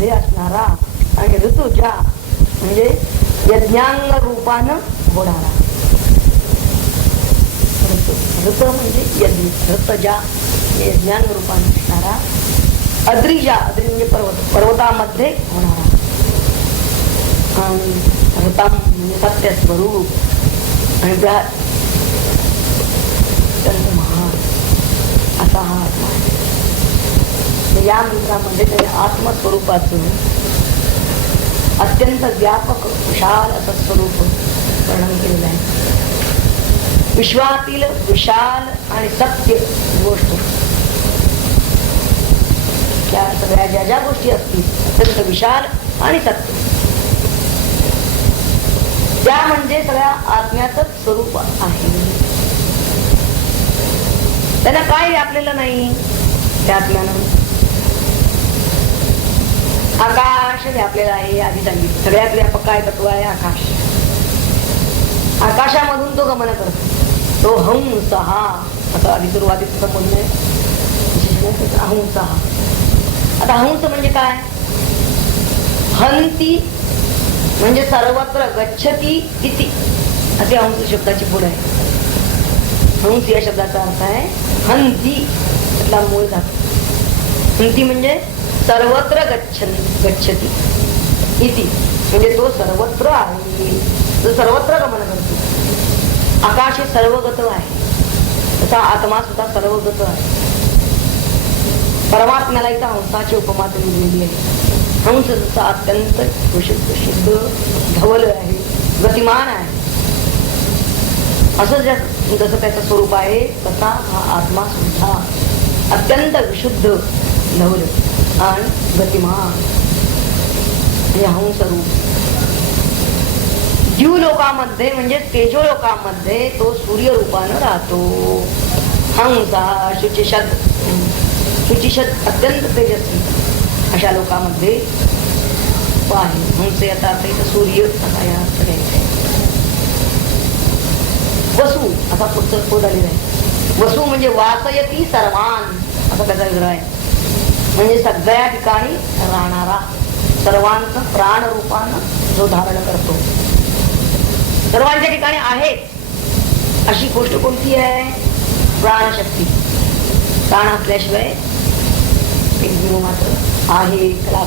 मध्ये असणारा आणि ऋतुजा म्हणजे यज्ञांग रूपानं होणारा. ऋत म्हणजे यज्ञ, ऋतजा यज्ञांग रूपानं असणारा. अद्रिजा, अद्री म्हणजे पर्वत, पर्वतामध्ये होणारा. आणि ऋतम म्हणजे सत्य स्वरूप आणि अत्यंत महान असा हा आत्मा आहे. या मंत्रामध्ये त्याने आत्मस्वरूपाचं अत्यंत व्यापक विशाल असं स्वरूप वर्णन केलेलं आहे. विश्वातील विशाल आणि सत्य गोष्ट, त्या सगळ्या ज्या ज्या गोष्टी असतील अत्यंत विशाल आणि सत्य, त्या म्हणजे सगळ्या आत्म्याचंच स्वरूप आहे. त्यांना काय व्यापलेलं नाही त्या आत्म्यानं. आकाश व्यापलेला आहे, आधी सांगितलं. सगळ्यात व्यापक काय तत्व आहे? आकाश. आकाशामधून तो गमन करतो. तो हंस हा, आता आधी सुरुवातीचं बोलणं आहे, हंस हा. आता हंस म्हणजे काय? हंती म्हणजे सर्वत्र, गच्छती इति असे हंस शब्दाची पुढे आहे. हंस या शब्दाचा अर्थ आहे हंती, त्यातला मूळ धातू. हंती म्हणजे सर्वत्र गच्छती इति, म्हणजे तो सर्वत्र आहे, तो सर्वत्र गमन करतो. आकाश हे सर्वगत आहे, तसा आत्मा सुद्धा सर्वगत आहे. परमात्म्याला इथं हंसाची उपमा दिलेली आहे. हंस जसा अत्यंत शुद्ध धवल आहे, गतिमान आहे, असं जसं त्याचं स्वरूप आहे तसा हा आत्मा सुद्धा अत्यंत विशुद्ध धवल आणि गतिमान हे हंस रूप. जीव लोकांमध्ये म्हणजे तेजो लोकांमध्ये तो सूर्य रूपानं राहतो. हंसा शुचिषद, शुचिषद अत्यंत तेजस्वी अशा लोकांमध्ये आहे. हंस याचा अर्थ इथं सूर्य असा या अर्थ घ्यायचा आहे. वसू असा पुस्तक पद आलेला आहे. वसू म्हणजे वासयती सर्वान असा त्याचा विग्रह आहे. म्हणजे सगळ्या ठिकाणी राहणारा, सर्वांचं प्राण रूपानं जो धारण करतो, सर्वांच्या ठिकाणी आहे अशी गोष्ट कोणती आहे? प्राणशक्ती. प्राण असल्याशिवाय एक जीव मात्र आहे त्याला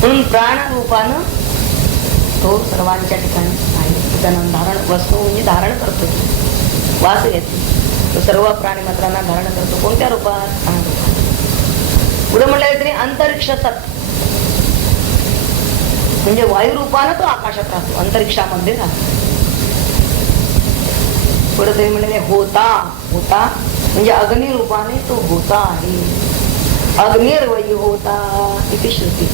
म्हणून प्राण रूपानं तो सर्वांच्या ठिकाणी आहे. त्यानं धारण, वस्तू म्हणजे धारण करतो, वास येते. तो सर्व प्राणी मात्रांना धारण करतो. कोणत्या रूपात? पुढे म्हटलं तरी अंतरिक्ष सत म्हणजे वायू रूपानं तो आकाशात राहतो, अंतरिक्षामध्ये राहतो. पुढे तरी म्हणले होता, होता म्हणजे अग्नी रूपाने तो होता आहे. अग्निर्वयी होता इति श्रुती,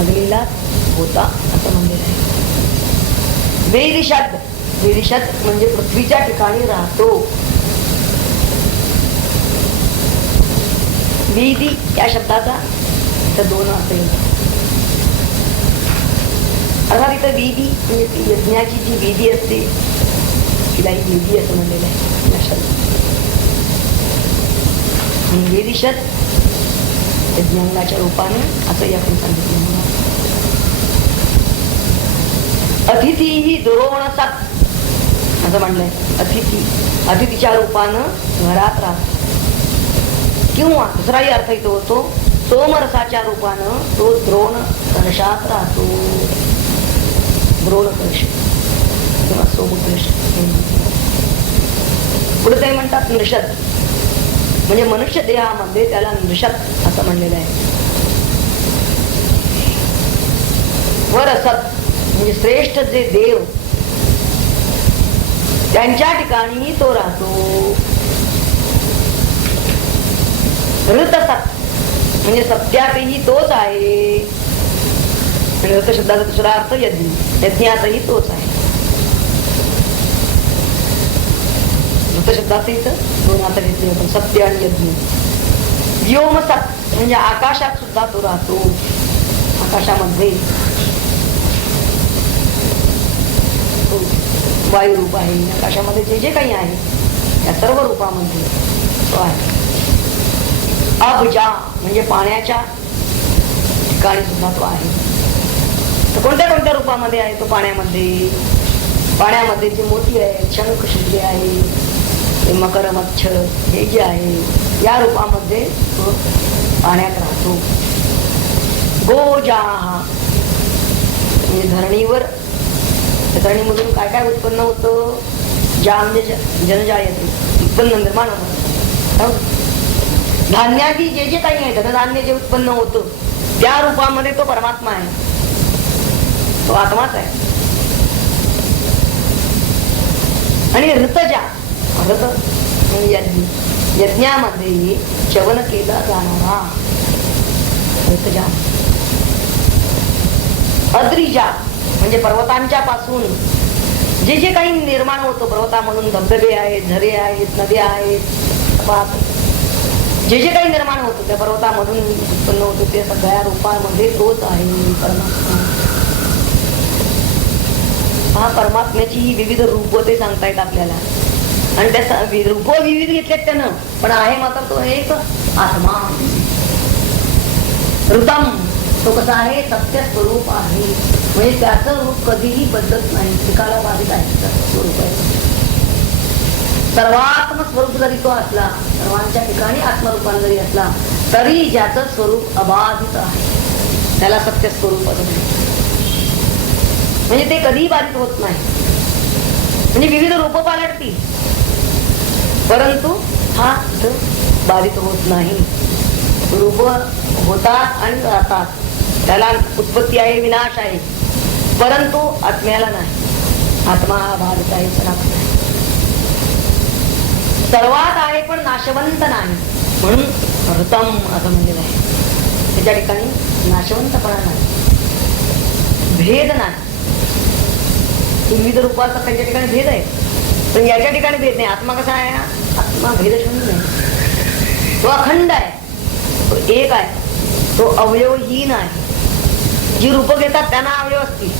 अग्नीला होता असं म्हणलेलं आहे. वेदिषद, वेदिषद म्हणजे पृथ्वीच्या ठिकाणी राहतो. वेदी या शब्दाचा इथं दोन अर्थ येतात. अर्थात इथं वेदी म्हणजे यज्ञाची जी वेदी असते तिलाही वेदी असं म्हणलेलं आहे. वेदिषद यज्ञांगाच्या रूपाने असं आपण सांगितलं. अतिथी ही दुरोणसत असं म्हणलंय. अतिथी, अतिथीच्या रूपानं घरात राहतो. किंवा दुसराही अर्थ इथं होतो सोमरसाच्या रूपानं तो द्रोण कलशात राहतो. द्रोण कलश किंवा सोमकलश. पुढे ते म्हणतात नृषद म्हणजे मनुष्य देहामध्ये त्याला नृषद असं म्हणलेलं आहे. वरसत म्हणजे श्रेष्ठ जे देव त्यांच्या ठिकाणी तो राहतो. ऋतसत म्हणजे सत्यातही तोच आहे. ऋत शब्दाचा दुसरा अर्थ यज्ञ, यज्ञातही तोच आहे. ऋत शब्दाचे इथं दोन अर्थ घेतले आपण, सत्य आणि यज्ञ. व्योमसत म्हणजे आकाशात सुद्धा तो राहतो. आकाशामध्ये वायू रूप आहे. आकाशामध्ये जे जे काही आहे त्या सर्व रूपामध्ये तो आहे. अबजा म्हणजे पाण्याच्या ठिकाणी सुद्धा तो आहे. तर कोणत्या कोणत्या रूपामध्ये आहे तो पाण्यामध्ये? पाण्यामध्ये जे मोती आहे, शंख शिरले आहे, ते मकर मच्छर हे जे आहे, या रूपामध्ये तो पाण्यात राहतो. गोजाहा म्हणजे धरणीवर, धरणीमधून काय काय उत्पन्न होतं? जा म्हणजे जनजायते, उत्पन्न निर्माण होतं. धान्यादी जे जे काही आहे, धनधान्य जे उत्पन्न होतं त्या रूपामध्ये तो परमात्मा आहे, तो आत्माच आहे. आणि ऋतजा, ऋत म्हणजे यज्ञ, यज्ञामध्ये चवन केला जाणारा ऋतजा. अद्रिजा म्हणजे पर्वतांच्या पासून जे जे काही निर्माण होतं, पर्वतामधून धबधबे आहेत, झरे आहेत, नद्या आहेत, जे जे काही निर्माण होतं त्या पर्वतामधून उत्पन्न होतं ते सगळ्या रूपांमध्ये तोच आहे परमात्मा. हा परमात्म्याची ही विविध रूप ते सांगतायत आपल्याला, आणि त्या रूप विविध घेतलेत त्यानं, पण आहे मात्र तो एक आत्मा. ऋतम तो कसा आहे? सत्य स्वरूप आहे, म्हणजे त्याचं रूप कधीही बदलत नाही, त्रिकाला बाधित आहे स्वरूप आहे. सर्वात्म स्वरूप जरी तो असला, सर्वांच्या ठिकाणी आत्मरूपान जरी असला, तरी ज्याचं स्वरूप अबाधित आहे त्याला सत्य स्वरूप असं नाही. म्हणजे ते कधीही बाधित होत नाही. म्हणजे विविध रूप पालटतील परंतु हा बाधित होत नाही. रूप होतात आणि राहतात, त्याला उत्पत्ती आहे, विनाश आहे, परंतु आत्म्याला नाही. आत्मा हा बाधित आहे पण आत्मा सर्वात आहे पण नाशवंत नाही, म्हणून ऋतम असं म्हणलेलं आहे. त्याच्या ठिकाणी नाशवंतपणा नाही, भेद नाही. विविध रूपाचा त्यांच्या ठिकाणी भेद आहे, पण याच्या ठिकाणी भेद नाही. आत्मा कसा आहे? आत्मा भेदशून्य नाही, तो अखंड आहे, तो एक आहे, तो अवयवहीन आहे. जी रूप घेतात त्यांना अवयव असतील.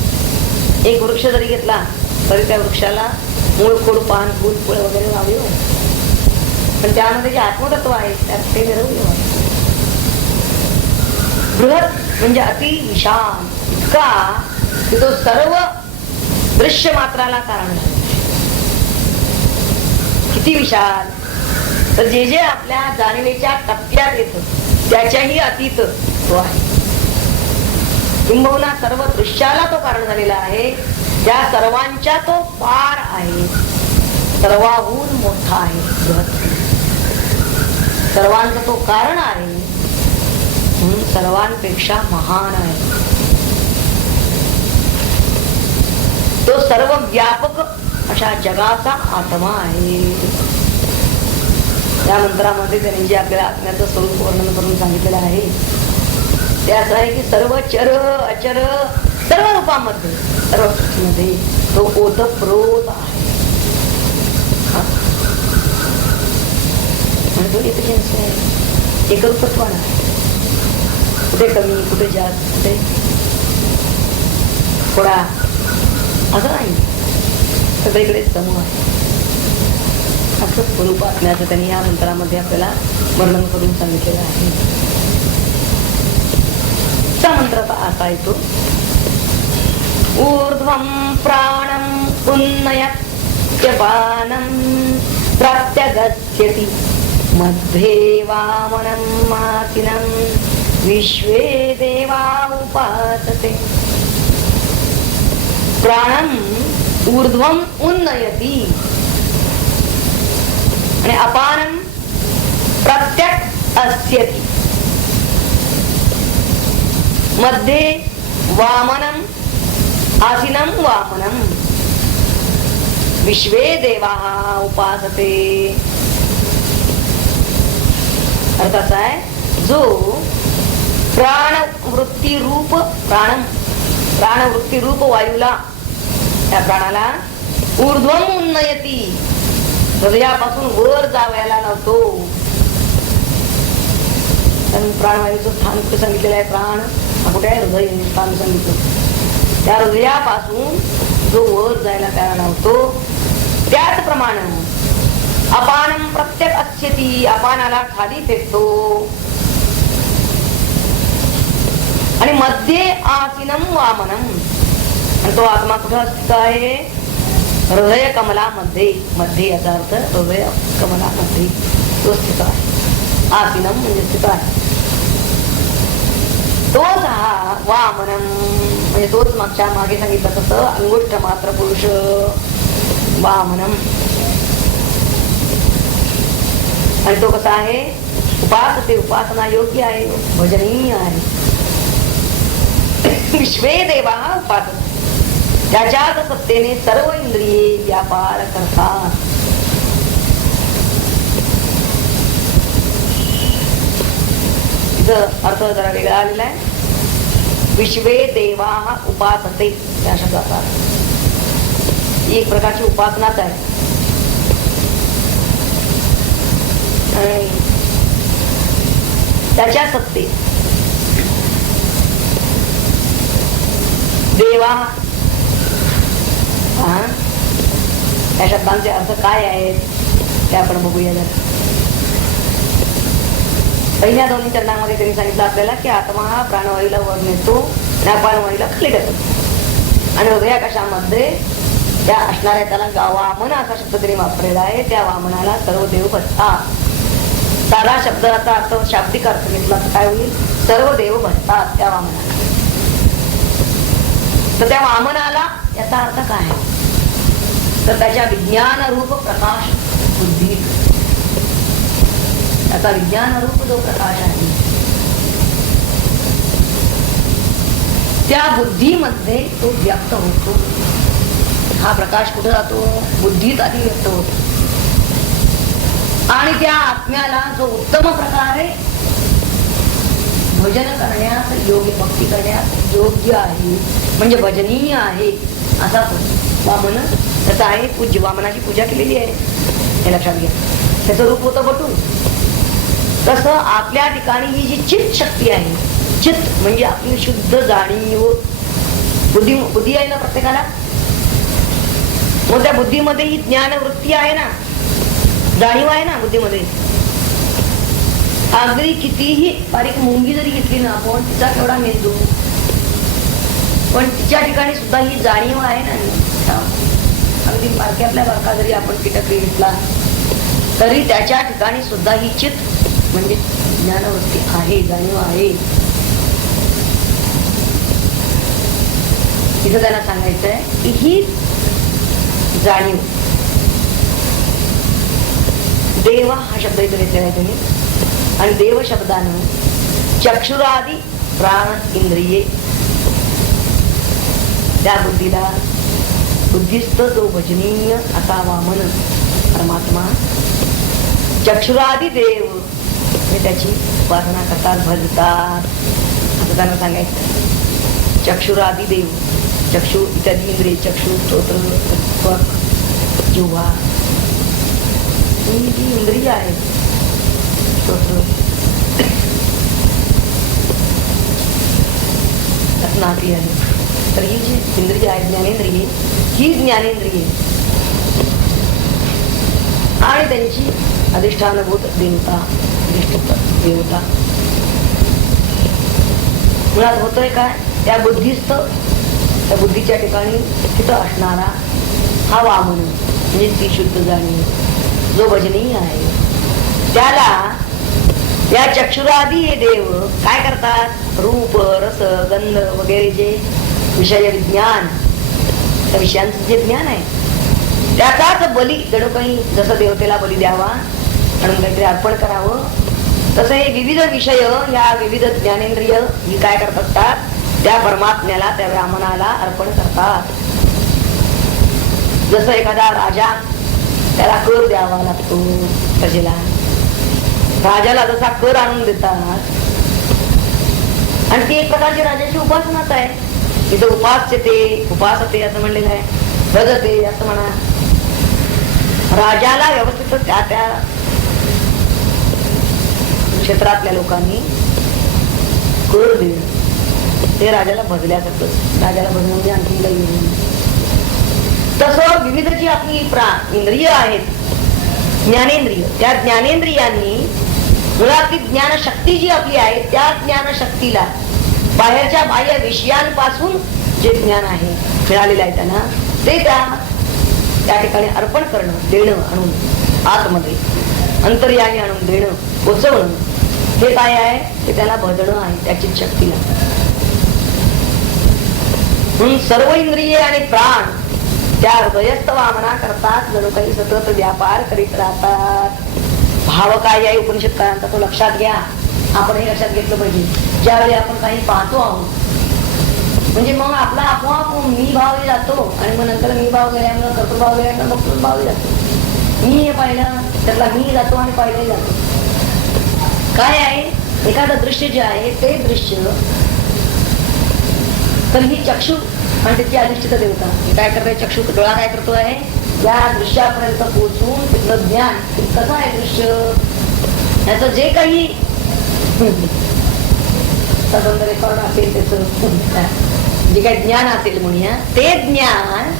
एक वृक्ष जरी घेतला तरी त्या वृक्षाला मूळ, खोड, पान, फूल, फळ वगैरे अवयव आहे, पण त्यामध्ये जे आत्मतत्व आहे त्यात ते निरवयव आहे. बृहत म्हणजे अति विशाल, इतका की तो सर्व दृश्य मात्राला कारण आहे. किती विशाल, तर जे जे आपल्या जाणीवेच्या टप्प्यात येत त्याच्याही अतीत तो आहे. किंबहुना सर्व दृश्याला तो कारण झालेला आहे, त्या सर्वांच्या तो पार आहे, सर्वाहून मोठा आहे. सर्वांचा तो कारण आहे म्हणून सर्वांपेक्षा महान आहे. तो सर्व व्यापक अशा जगाचा आत्मा आहे. या मंत्रामध्ये त्यांनी जे आपल्याला आत्म्याचं स्वरूप वर्णन करून सांगितलेलं आहे ते असं आहे की सर्व चर अचर सर्व रूपामध्ये, सर्व सृष्टीमध्ये तो ओतप्रोत आहे. तो एकरूपत्वान आहे, कुठे कमी, कुठे जास्त, कुठे थोडा असं नाही, सगळीकडे समूह आहे. असं स्वरूप असण्याचं त्यांनी या मंत्रामध्ये आपल्याला वर्णन करून सांगितलेलं आहे. चा मंत्र असा येतो, ऊर्ध्वं प्राणं उन्नयत्यपानं प्रत्यगस्यति मध्ये वामनं मातिनं विश्वे देवा उपासते. प्राणं ऊर्ध्वं उन्नयति आणि अपानं प्रत्यक् अस्यति, मध्ये वामनं आसीनं वामनं विश्वे देवा उपासते. अर्थ असा आहे, जो प्राणवृत्ती रूप प्राणवृत्ती रूप वायूला, त्या प्राणाला ऊर्ध्वम उन्नयती, हृदयापासून वर जावयाला लावतो. प्राणवायूचं स्थान कुठे सांगितलेलं आहे? प्राण हा कुठे आहे? हृदय स्थान सांगितलं. त्या हृदयापासून जो वर जायला त्याला लावतो, त्याचप्रमाणे अपानं प्रत्यक् अस्यति, अपानाला खाली फेकतो. आणि मध्ये आसीनम वामनम, आणि तो आत्मा कुठं स्थित आहे? हृदय कमलामध्ये. मध्ये याचा अर्थ हृदय कमलामध्ये तो स्थित आहे. आसीनम म्हणजे स्थित आहे. तोच हा वामनम म्हणजे तोच मागच्या मागे सांगितलं तसं अंगुष्ठ मात्र पुरुष वामनम. आणि तो कसा आहे? उपासते, उपासना योग्य आहे, भजनीय आहे. विश्वे देवा उपासते, त्याच्याच सत्तेने सर्व इंद्रिये व्यापार करतात. अर्थ जरा वेगळा आलेला आहे. विश्वे देवा उपासते त्या शब्दाचा ही एक प्रकारची उपासनाच आहे. आणि त्याच्या सत्ते देवा, या शब्दांचे अर्थ काय आहेत ते आपण बघूया जरा. पहिल्या दोन्ही चरणामध्ये त्यांनी सांगितलं आपल्याला की आत्मा हा प्राणवायूला वर नेतो आणि अपानवायूला खाली टाकतो. आणि हृदयाकाशामध्ये त्या असणाऱ्या त्याला वामन असा शब्द त्यांनी वापरलेला आहे. त्या वामनाला सर्व देव बसतात. साधा शब्दाचा अर्थ, शाब्दिक अर्थ घेतला तर काय होईल? सर्व देव बसतात त्या वामनाला. तर त्या वामनाला याचा अर्थ काय? तर त्याच्या विज्ञान रूप प्रकाश बुद्धी, त्याचा विज्ञान रूप जो प्रकाश आहे त्या बुद्धीमध्ये तो व्यक्त होतो. हा प्रकाश कुठे जातो? बुद्धीत आधी व्यक्त होतो. आणि त्या आत्म्याला जो उत्तम प्रकारे भजन करण्यास योग्य, भक्ती करण्यास योग्य आहे, म्हणजे भजनीय आहे असा तो वामन त्याचा आहे. पूज्य वामनाची पूजा केलेली आहे हे लक्षात घ्या. त्याचं रूप होतं बटून. तसं आपल्या ठिकाणी ही जी चित्त शक्ती आहे, चित्त म्हणजे आपली शुद्ध जाणीव, बुद्धी आहे ना प्रत्येकाला. मग त्या बुद्धीमध्ये ही ज्ञान वृत्ती आहे ना, जाणीव आहे ना बुद्धीमध्ये. अगदी कितीही बारीक मुंगी जरी घेतली ना आपण, तिचा केवढा मेंदू, पण तिच्या ठिकाणी सुद्धा ही जाणीव आहे ना. अगदी बारक्यातल्या बारका जरी आपण कीटकरी घेतला तरी त्याच्या ठिकाणी सुद्धा ही चित्त म्हणजे ज्ञानवृत्ती आहे, जाणीव आहे. इथं त्यांना सांगायचंय की ही जाणीव, देव हा शब्द इथे घेतलेला आहे त्यांनी. आणि देव शब्दानं चक्षुरादी प्राण इंद्रिये, त्या बुद्धीला बुद्धिस्त जो भजनीय असा वामन परमात्मा, चक्षुरादी देव हे त्याची उपासना करतात, भजतात असं त्यांना सांगायचं. चक्षुरादी देव, चक्षु इत्यादी इंद्रिय, चक्षु, स्तोत्र, त्वक, जिव्हा, ही जी इंद्रिय आहेत, स्तोत्र, नाती आहे, तर ही जी इंद्रिय आहे ज्ञानेंद्रिय, ही ज्ञानेंद्रिय आणि त्यांची अधिष्ठानभूत देवता, देवता मुळात होतोय काय? त्या बुद्धिस्त, त्या बुद्धीच्या ठिकाणी तिथं असणारा हा वामन म्हणजे ती शुद्ध जाणीव जो भजनीय आहे, त्याला या चक्षुरादी हे देव काय करतात? रूप, रस, गंध वगैरे जे विषय विज्ञान, त्या विषयांचं जे ज्ञान आहे त्याचाच बली, जणू काही जसं देवतेला बली द्यावा म्हणून काहीतरी अर्पण करावं, तसं हे विविध विषय, या विविध ज्ञानेंद्रिय ही काय करत असतात? त्या परमात्म्याला, त्या वामनाला अर्पण करतात. जसं एखादा राजा, त्याला कर द्यावा लागतो प्रजेला, राजाला जसा कर आणून देतात, आणि ती एक प्रकारची राजाची उपासनाच आहे. इथं उपासते असं म्हणलेलं आहे, भजते असं म्हणा. राजाला व्यवस्थित त्या त्या क्षेत्रातल्या लोकांनी कर देणं ते राजाला भजल्यासारखं. राजाला भजणं म्हणजे आणखी काही. तसं विविध जी आपली इंद्रिय आहेत, ज्ञानेंद्रिय, त्या ज्ञानेंद्रियांनी मुळात ती ज्ञानशक्ती जी आपली आहे त्या ज्ञानशक्तीला बाहेरच्या बाह्य विषयांपासून जे ज्ञान आहे मिळालेलं आहे त्यांना, ते त्या ठिकाणी अर्पण करणं, देणं, आणून आतमध्ये अंतर्यामी आणून देणं, पोचवणं, हे काय आहे? ते त्याला बदलणं आहे, त्याची शक्तीला. म्हणून सर्व इंद्रिये आणि प्राण त्या हृदयस्थ वामना करतात, जणू काही सतत व्यापार करीत राहतात. भाव काय आहे उपनिषद काळांचा तो लक्षात घ्या. आपण हे लक्षात घेतलं पाहिजे. ज्यावेळी आपण काही पाहतो आहोत, म्हणजे मग आपला आपोआप मी भाव जातो, आणि मग नंतर मी भाव गेल्यामुळे कर्तृभाव गेल्यामुळे भक्तृ भाव जातो. मी हे पाहिलं, त्यातला मी जातो आणि पाहिलं जातो. काय आहे? एखादं दृश्य जे आहे ते दृश्य, तर ही चक्षु आणि त्याची अधिष्ठित देवता काय करतोय? चक्षु डोळा काय करतो आहे? या दृश्यापर्यंत पोहोचून तिथलं ज्ञान, कसं आहे दृश्य, याचं जे काही रेकॉर्ड असेल, त्याच जे काही ज्ञान असेल म्हणूया, ते ज्ञान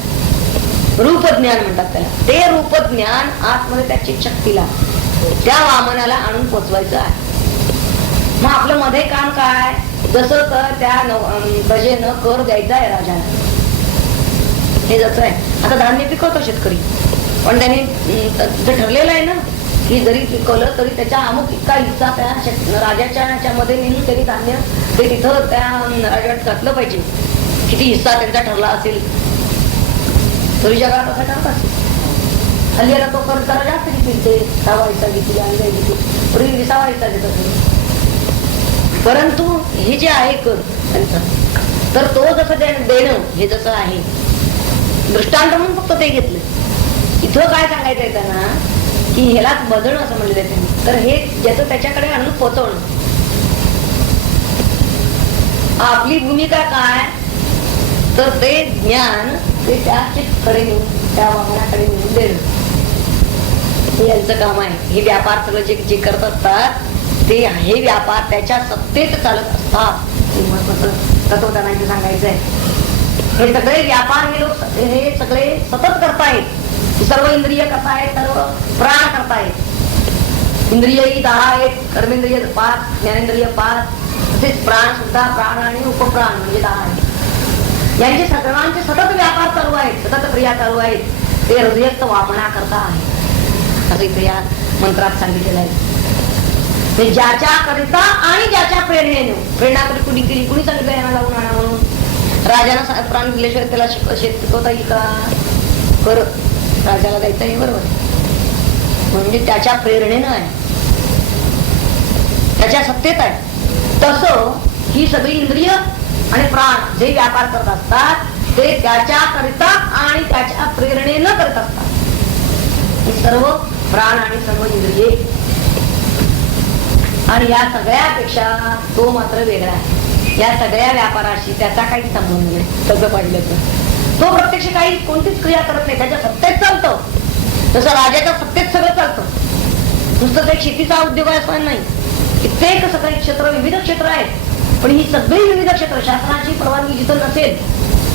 रूप ज्ञान म्हणतात त्याला. ते रूप ज्ञान आतमध्ये त्याची शक्तीला, त्या वामनाला आणून पोचवायचं आहे. मग आपलं मध्ये काम काय? जसं तर त्या प्रजेनं कर द्यायचा आहे राजाला, हे जसं आहे. आता धान्य पिकवतो शेतकरी, पण त्याने ठरलेलं आहे ना की जरी पिकवलं तरी त्याच्या अमुक इतका हिस्सा त्या राजाच्या मध्ये नेऊन त्यांनी धान्य ते तिथं त्या राजात घातलं पाहिजे. किती हिस्सा त्यांचा ठरला असेल, तरी जगात असा ठरत असेल. हल्ली आता तो कर जरा जास्त घेतील, ते 6 हिस्सा घेतील आणि घेतील, पूर्वी 20 हिस्सा देत असेल. परंतु हे जे आहे कर त्यांचा, तर तो जसं देणं हे जसं आहे दृष्टांत म्हणून फक्त ते घेतलं. इथं काय सांगायचंय त्यांना की ह्यालाच बदलणं असं म्हणलेलं आहे त्यांनी. तर हे ज्याचं त्याच्याकडे आणून पोचवणं, आपली भूमिका काय? तर ते ज्ञान ते त्याकडे नेऊन, त्या वामनाकडे नेऊन देणं, हे यांचं काम आहे. हे व्यापार सगळं जे करत असतात ते हे व्यापार त्याच्या सत्तेत चालत असतात. तत्व त्यांना सांगायचं आहे. हे सगळे व्यापार हे लोक हे सगळे सतत करतायत. सर्व इंद्रिय करतायत, सर्व प्राण करतायत. इंद्रियही 10 आहेत, कर्मेंद्रिय 5, ज्ञानेंद्रिय 5, तसेच प्राण सुद्धा, प्राण आणि उपप्राण म्हणजे 10 आहेत. यांचे सर्वांचे सतत व्यापार चालू आहेत, सतत क्रिया चालू आहेत. ते हृदयस्थ वामना करता आहे असं इथे या मंत्रात सांगितलेलं आहे. ज्याच्या करिता आणि ज्याच्या प्रेरणेने, प्रेरणा तरी कुणी केली, कुणी सांगितलं यांना लावून आणा म्हणून? राजाला प्राण दिल्याशिवाय त्याला शेत पिकवता येईल का? कर राजाला द्यायचं आहे, बरोबर. म्हणजे त्याच्या प्रेरणेनं आहे, त्याच्या सत्तेत आहे. तसं ही सगळी इंद्रिय आणि प्राण जे व्यापार करत असतात ते त्याच्या करिता आणि त्याच्या प्रेरणेनं करत असतात. ही सर्व प्राण आणि सर्व इंद्रिये. आणि या सगळ्यापेक्षा तो मात्र वेगळा आहे. या सगळ्या व्यापाराशी त्याचा काही संबंध नाही. सगळं पाहिलं तर तो प्रत्यक्ष काही कोणतीच क्रिया करत नाही, त्याच्या सत्तेत चालतं. तसं राजाच्या सत्तेत सगळं चालतं. नुसतं एक शेतीचा उद्योग आहे असं नाही, कित्येक सगळे क्षेत्र, विविध क्षेत्र आहेत. पण ही सगळी विविध क्षेत्र शासनाची परवानगी जिथं नसेल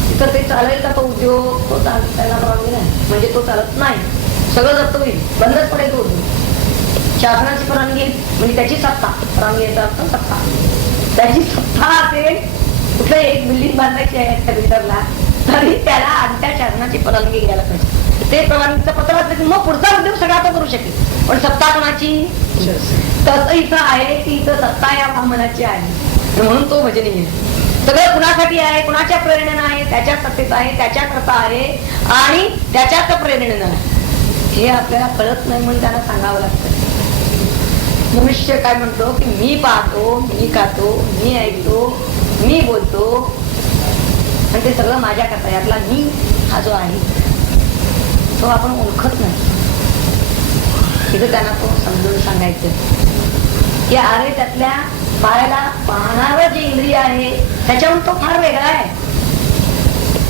तिथं ते चालेल का? तो उद्योग तो त्याला परवानगी नाही, म्हणजे तो चालत नाही. सगळं जप्त होईल, बंदच पडेल तो उद्योग. शासनाची परवानगी म्हणजे त्याची सत्ता, परवानगी याचा अर्थ सत्ता, त्याची सत्ता असेल. कुठलं एक बिल्डिंग बांधायची आहे त्या बिल्डरला, तरी त्याला आणि त्या शासनाची परवानगी घ्यायला पाहिजे. ते परवानगीचं पत्र असलं की मग पुढचा उद्योग सगळा तो करू शकेल. पण सत्ता कोणाची? तसं इथं आहे की इथं सत्ता या वामनाची आहे, म्हणून तो भजनीय. सगळं कुणासाठी आहे? कुणाच्या प्रेरणेनं आहे? त्याच्या सत्तेत आहे, त्याच्या करता आहे आणि त्याच्याच प्रेरणेनं आहे. हे आपल्याला कळत नाही म्हणून त्याला सांगावं लागतं. मनुष्य काय म्हणतो की मी पाहतो, मी खातो, मी ऐकतो, मी बोलतो, आणि ते सगळं माझ्या करता. यातला मी हा जो आहे तो आपण ओळखत नाही. तिथं त्यांना तो समजून सांगायचं की अरे त्यातल्या पाहणारं जे इंद्रिय आहे त्याच्याहून तो फार वेगळा आहे.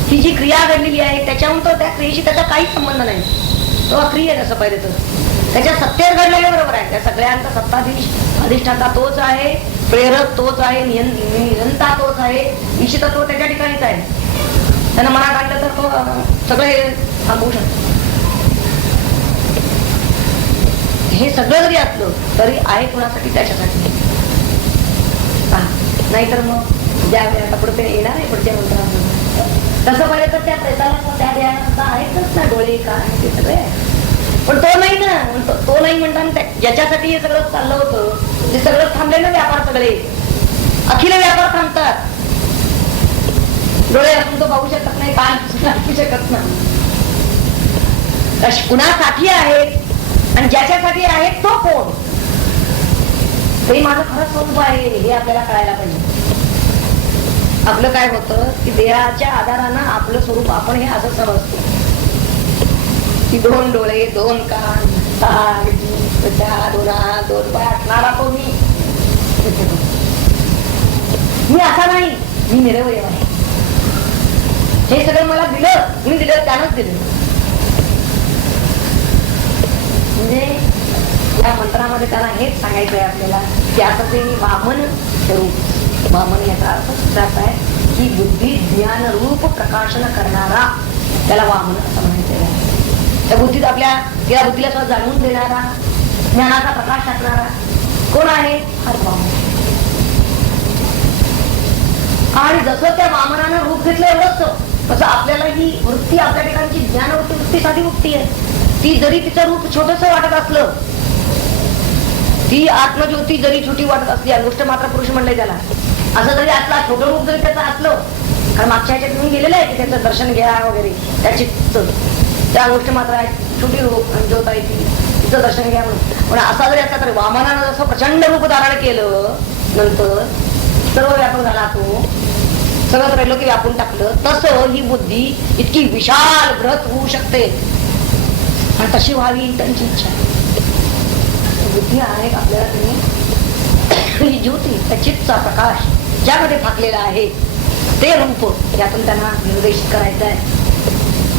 ही जी क्रिया घडलेली आहे त्याच्याहून तो त्या क्रियेशी त्याचा काहीच संबंध नाही. तो अक्रिय कसं पाहिजे तर त्याच्या सत्तेत घडलेले बरोबर आहे. त्या सगळ्यांचा सत्ताधीश अधिष्ठाता तोच आहे, प्रेरक तोच आहे, नियंता तोच आहे, निश्चितत्व त्याच्या ठिकाणीच आहे. त्यांना मनात आणलं तर तो सगळं हे थांबवू शकतो. हे सगळं जरी असलं तरी आहे कुणासाठी? त्याच्यासाठी. नाहीतर मग ज्या वेळेला पुढे ते येणार आहे पुढच्या मंत्रामध्ये. तसं बघायचं तर त्या प्रेताला त्या देहाचा आहेतच ना डोळे काय ते सगळे, पण तो नाही ना, तो नाही म्हणताना ज्याच्यासाठी हे सगळं चाललं होतं ते सगळं थांबले ना व्यापार, सगळे अखिल व्यापार थांबतात. डोळे असून तो पाहू शकत नाही, कान ऐकू शकत नाही. कुणासाठी आहेत आणि ज्याच्यासाठी आहेत तो कोण, हे माझं खरं स्वरूप आहे हे आपल्याला कळायला पाहिजे. आपलं काय होतं की देहाच्या आधारानं आपलं स्वरूप आपण हे असं समजतो की 2 डोळे 2 कान 2 हात 2 पाय असणारा तो मी असा नाही, मी निरवयव आहे. हे सगळं मला दिलं, मी दिलं त्यानंच दिलं. म्हणजे या मंत्रामध्ये त्याला हेच सांगायचं आहे आपल्याला की आता ते वामन स्वरूप, वामन याचा अर्थ सुद्धाचा आहे की बुद्धी ज्ञान रूप प्रकाशन करणारा, त्याला वामन असं म्हणायचं आहे. त्या बुद्धीत आपल्या त्या बुद्धीला स्वतः जाणून देणारा, ज्ञानाचा प्रकाश टाकणारा कोण आहे, हा वामन. आणि जसं त्या वामनानं रूप घेतलं एवढंच तसं आपल्याला ही वृत्ती आपल्या ठिकाणची ज्ञानवृत्ती वृत्ती वृत्ती आहे. ती जरी तिचं रूप छोटस वाटत असलं, ती आत्मज्योती जरी छोटी वाटत असली, अनुष्ठ मात्र पुरुष म्हणलंय त्याला, असं जरी असला छोटं रूप जरी त्याचं असलं, कारण मागच्या ह्याच्यात तुम्ही गेलेलं आहे की त्याचं दर्शन घ्या वगैरे, त्याची त्या गोष्ट मात्र आहे छोटी रूप आणि ज्योत आहे तिचं दर्शन घ्या म्हणून. पण असा जरी असला तरी वामनानं जसं प्रचंड रूप धारण केलं, नंतर सर्व व्यापक झाला, तो सगळं त्रैलोक्य व्यापून टाकलं, तसं ही बुद्धी इतकी विशाल बृहत होऊ शकते आणि तशी व्हावी त्यांची इच्छा आहे. बुद्धी आहे आपल्याला, तुम्ही ज्योती चित्तचा प्रकाश ज्यामध्ये फाकलेला आहे ते रूप यातून त्यांना निर्देशित करायचं आहे.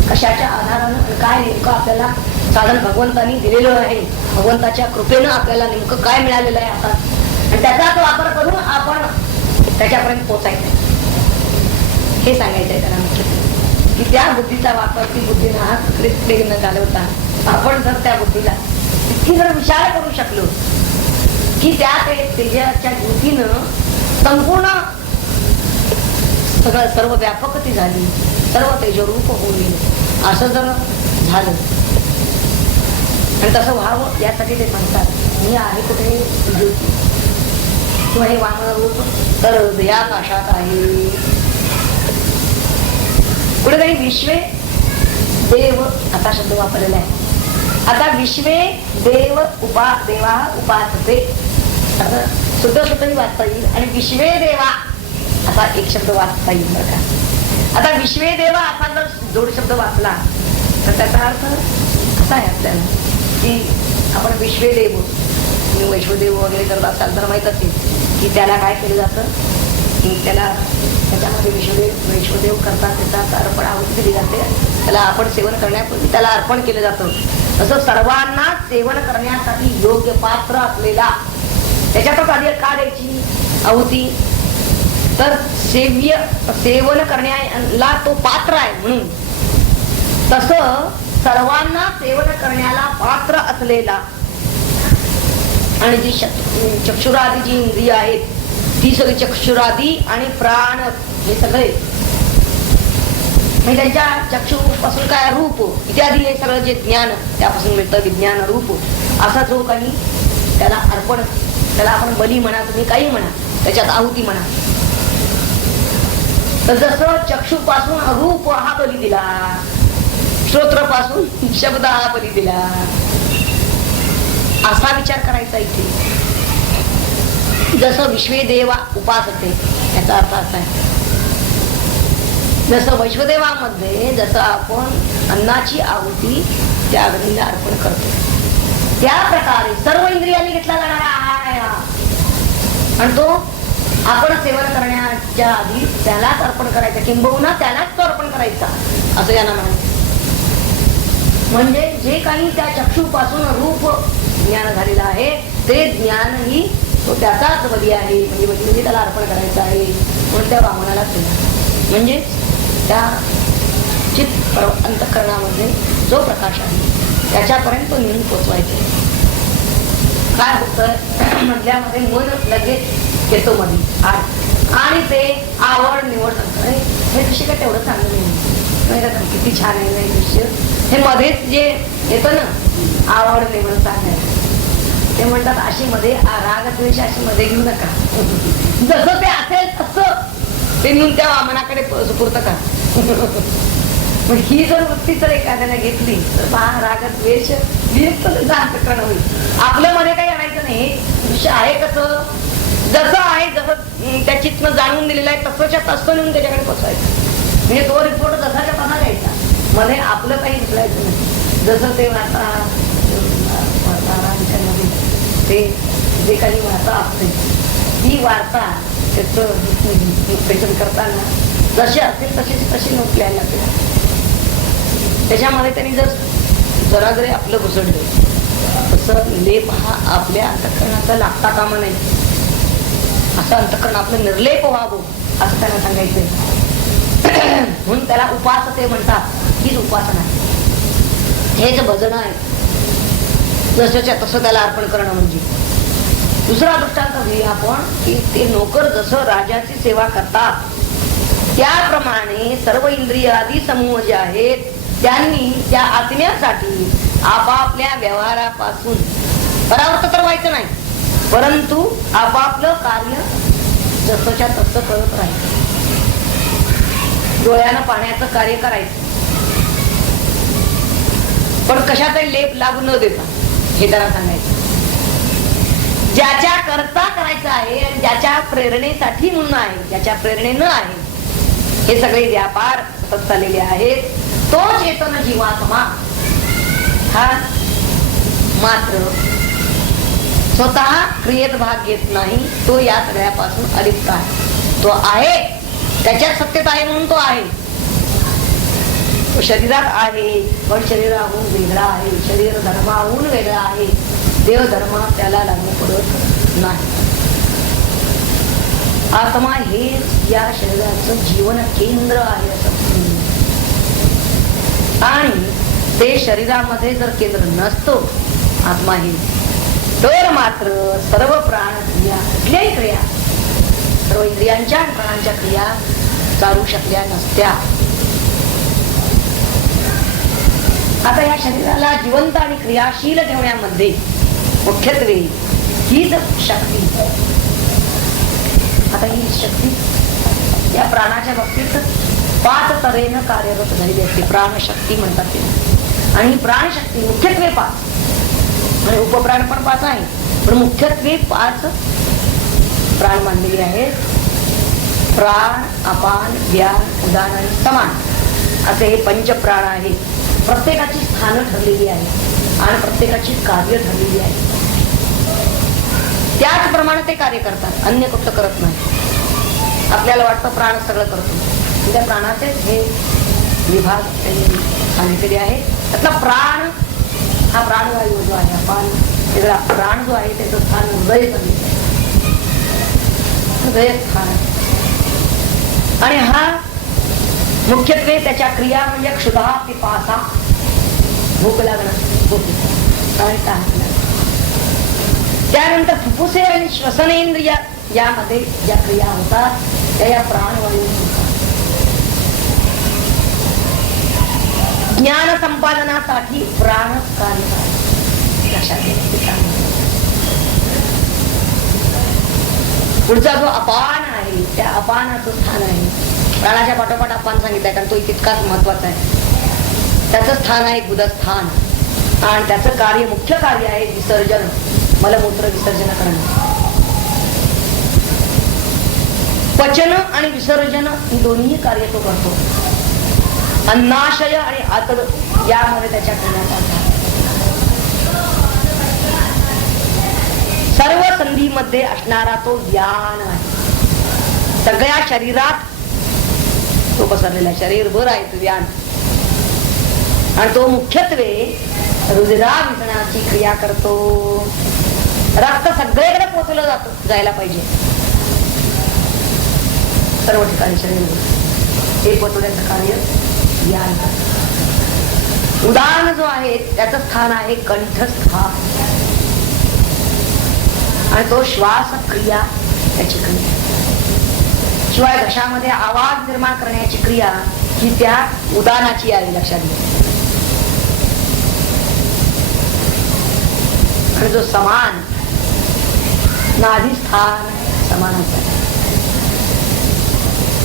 कशाच्या आधारानं काय नेमकं आपल्याला साधन भगवंतांनी दिलेलं आहे, भगवंताच्या कृपेनं आपल्याला नेमकं काय मिळालेलं आहे आता, आणि त्याचाच वापर करून आपण त्याच्यापर्यंत पोचायचं हे सांगायचंय त्याला मुख्य. की त्या बुद्धीचा वापर, ती बुद्धीनं हा कृत्य न घालवता आपण जर त्या बुद्धीला इतकी जर विचार करू शकलो की त्या तेजाच्या ज्योतीनं संपूर्ण सगळं सर्व व्यापकती झाली, सर्व तेजरूप होईल, असं जर झालं आणि तसं व्हावं यासाठी ते म्हणतात, मी आहे कुठे ज्योती किंवा हे वामन रूप तर हृदयाकाशात आहे. कुठेतरी विश्वे देव असा शब्द वापरलेला आहे. आता विश्वे देव देवा उपासते असं सुद्धा सुद्धाही वाचता येईल आणि विश्वे देवा असा एक शब्द वाचता येईल बघा. आता विश्वे देवा असा जर जोड शब्द वाचला तर त्याचा अर्थ असा आहे आपल्याला की आपण विश्वेदेव वैश्वदेव वगैरे करत असाल तर माहित असेल की त्याला काय केलं जातं की त्याला त्याच्यामध्ये वैश्वदेव करतात, त्याचा अर्पण आहुती दिली जाते, त्याला आपण सेवन करण्यापूर्वी त्याला अर्पण केलं जातं. असं सर्वांना सेवन करण्यासाठी योग्य पात्र असलेला, त्याच्यातच आधी का द्यायची आहुती तर सेवन करण्याला तो पात्र आहे म्हणून. तसं सर्वांना सेवन करण्याला पात्र असलेला आणि जी चक्षुरादी जी इंद्रिय आहेत ती सगळी चक्षुरादी आणि प्राण हे सगळे म्हणजे त्यांच्या चक्षु पासून काय रूप इत्यादी हे सगळं जे ज्ञान त्यापासून मिळतं विज्ञान रूप असा जो काही त्याला अर्पण, त्याला आपण बली म्हणा, तुम्ही काही म्हणा, त्याच्यात आहुती म्हणा. तर जसं चक्षु पासून रूप हा बली दिला, श्रोत्र पासून शब्द हा बली दिला, असा विचार करायचा इथे. जसं विश्वेदेवा उपासते याचा अर्थ असा आहे, जसं वैश्वदेवामध्ये जसं आपण अन्नाची आहुती त्या अग्नीला अर्पण करतो त्या प्रकारे सर्व इंद्रियांनी घेतला जाणारा आहे आणि तो आपण सेवन करण्याच्या आधी त्यालाच अर्पण करायचा, किंबहुना त्यालाच तो अर्पण करायचा असं यांना म्हणायचं. म्हणजे जे काही त्या चक्षुपासून रूप ज्ञान झालेलं आहे ते ज्ञान ही तो त्याचाच बली आहे, म्हणजे त्याला अर्पण करायचं आहे म्हणून त्या वामनाला केला. म्हणजे त्या चित्त अंतःकरणामध्ये जो प्रकाश आहे त्याच्यापर्यंत तो नेऊन पोचवायचे. काय होतं मधल्यामध्ये मन लगेच येतो मध्ये आत आणि ते आवड निवड हे दृश्य काय तेवढं चांगलं नाही, किती छान आहे नाही दृश्य. हे मध्येच जे येतं ना आवड निवड चांगलं ते म्हणतात अशी मध्ये राग द्वेष अशी मध्ये घेऊ नका. जसं ते असेल तसं ते नेऊन त्या वामनाकडे सुपूर्त का. पण ही जर वृत्ती जर एखाद्याने घेतली तर हा राग द्वेष अंतःकरण होईल. आपल्या मध्ये काही आणायचं नाही. दृश्य आहे कसं जसं आहे जसं त्या चित्तनं जाणून दिलेलं आहे तसंच्या तसं नेऊन त्याच्याकडे पोचवायचं. म्हणजे तो रिपोर्ट जसाच्या तसा द्यायचा, मध्ये आपलं काही उचलायचं नाही. जसं ते वार्ताहरांच्यामध्ये ते जे काही वार्ता असते ती वार्ता त्याचं विश्लेषण करताना जसे असेल तशी नोट लिहायला लागते. त्याच्यामध्ये त्यांनी जरा जरी आपलं घुसडलं तसं लेप हा आपल्या अंतःकरणाचा लागता कामा नाही. असं अंतःकरण आपलं निर्लेप व्हावं असं त्यांना सांगायचंय. म्हणून त्याला उपासते म्हणतात. हीच उपासना आहे, हेच भजन आहे. जसंच्या तसं त्याला अर्पण करणं म्हणजे. दुसरा दृष्टांत घेऊया आपण की ते नोकर जसं राजाची सेवा करतात त्याप्रमाणे सर्व इंद्रिय आदी समूह जे आहेत त्यांनी त्या आत्म्यासाठी आपापल्या व्यवहारापासून परावृत्त तर व्हायचं नाही, परंतु आपापलं कार्य जसंच्या तसं करत राहायचं. डोळ्यानं पाण्याचं कार्य करायचं, पण कशातही लेप लागू न देता हे त्याला सांगायचं. ज्याच्या करता करायचं आहे आणि ज्याच्या प्रेरणेसाठी म्हणून आहे, ज्याच्या प्रेरणेनं आहे, हे सगळे व्यापार सतत चाललेले आहेत. तो चेतन जीवात्मा हा मात्र स्वतः क्रियेत भाग घेत नाही. तो या सगळ्यापासून अलिप्त आहे. तो आहे त्याच्यात सत्यता आहे म्हणून तो आहे. तो शरीरात आहे पण शरीराहून वेगळा आहे, शरीर धर्माहून वेगळा आहे. देव धर्म त्याला लागू पडत नाही. आत्मा हे या शरीराचं जीवन केंद्र आहे असं. आणि ते शरीरामध्ये जर केंद्र नसतो आत्मा हे, तर मात्र सर्व प्राण क्रिया कुठल्याही क्रिया सर्व इंद्रियांच्या आणि प्राणांच्या क्रिया चालू शकल्या नसत्या. आता या शरीराला जिवंत आणि क्रियाशील ठेवण्यामध्ये मुख्यत्वे हीच शक्ती. आता ही शक्ती या प्राणाच्या बाबतीत 5 तऱ्हेनं कार्यरत झालेली असते. प्राणशक्ती म्हणतात ते. आणि प्राणशक्ती मुख्यत्वे 5 आणि उपप्राण पण 5 आहे, पण मुख्यत्वे 5 प्राण मानलेले आहेत. प्राण, अपान, व्यान, उदान आणि समान असे हे पंचप्राण आहेत. प्रत्येकाची स्थानं ठरलेली आहेत आणि प्रत्येकाची कार्य ठरलेली आहेत. त्याचप्रमाणे ते कार्य करतात, अन्य कुठलं करत नाही. आपल्याला वाटतं प्राण सगळं करतो, त्या प्राणाचे हे विभाग त्यांनी सांगितलेले आहेत. त्यातला प्राण हा प्राणवायू जो आहे, अपान वेगळा. प्राण जो आहे त्याचं स्थान हृदय सांगितलं, हृदय स्थान. आणि हा मुख्यत्वे त्याच्या क्रिया म्हणजे क्षुधा, पिपासा, भूक लागणं आणि तहान लागणं. त्यानंतर फुफ्फुसे आणि श्वसनेंद्रिया यामध्ये ज्या क्रिया होतात त्या या प्राणवायू होतात. ज्ञान संपादनासाठी प्राण कार्य पुढचा जो अपान आहे त्या अपानाचं स्थान आहे. प्राणाच्या पाठोपाठ अपान सांगितलंय कारण तो तितकाच महत्वाचा आहे. त्याचं स्थान आहे गुदस्थान आणि त्याचं कार्य मुख्य कार्य आहे विसर्जन, मलमूत्र विसर्जन करणं. पचन आणि विसर्जन ही दोन्ही कार्य तो करतो. अन्नाशय आणि आतड यामध्ये त्याच्या क्रिया सर्व संधीमध्ये असणारा तो व्यान आहे. सगळ्या शरीरात तो पसरलेला शरीरभर आहे तो व्यान. आणि तो मुख्यत्वे रुधिराभिसरणाची क्रिया करतो. रक्त सगळीकडे पोचलं जायला पाहिजे सर्व ठिकाणी शरीरभर हे पोचवण्याचं कार्य व्यान. उदान जो आहे त्याचं स्थान आहे कंठस्थान आणि तो श्वास क्रिया त्याची क्रिया. शिवाय घशामध्ये आवाज निर्माण करण्याची क्रिया ही त्या उदानाची आहे, लक्षात घ्या. आणि जो समान नाभिस्थान समानाचा आहे.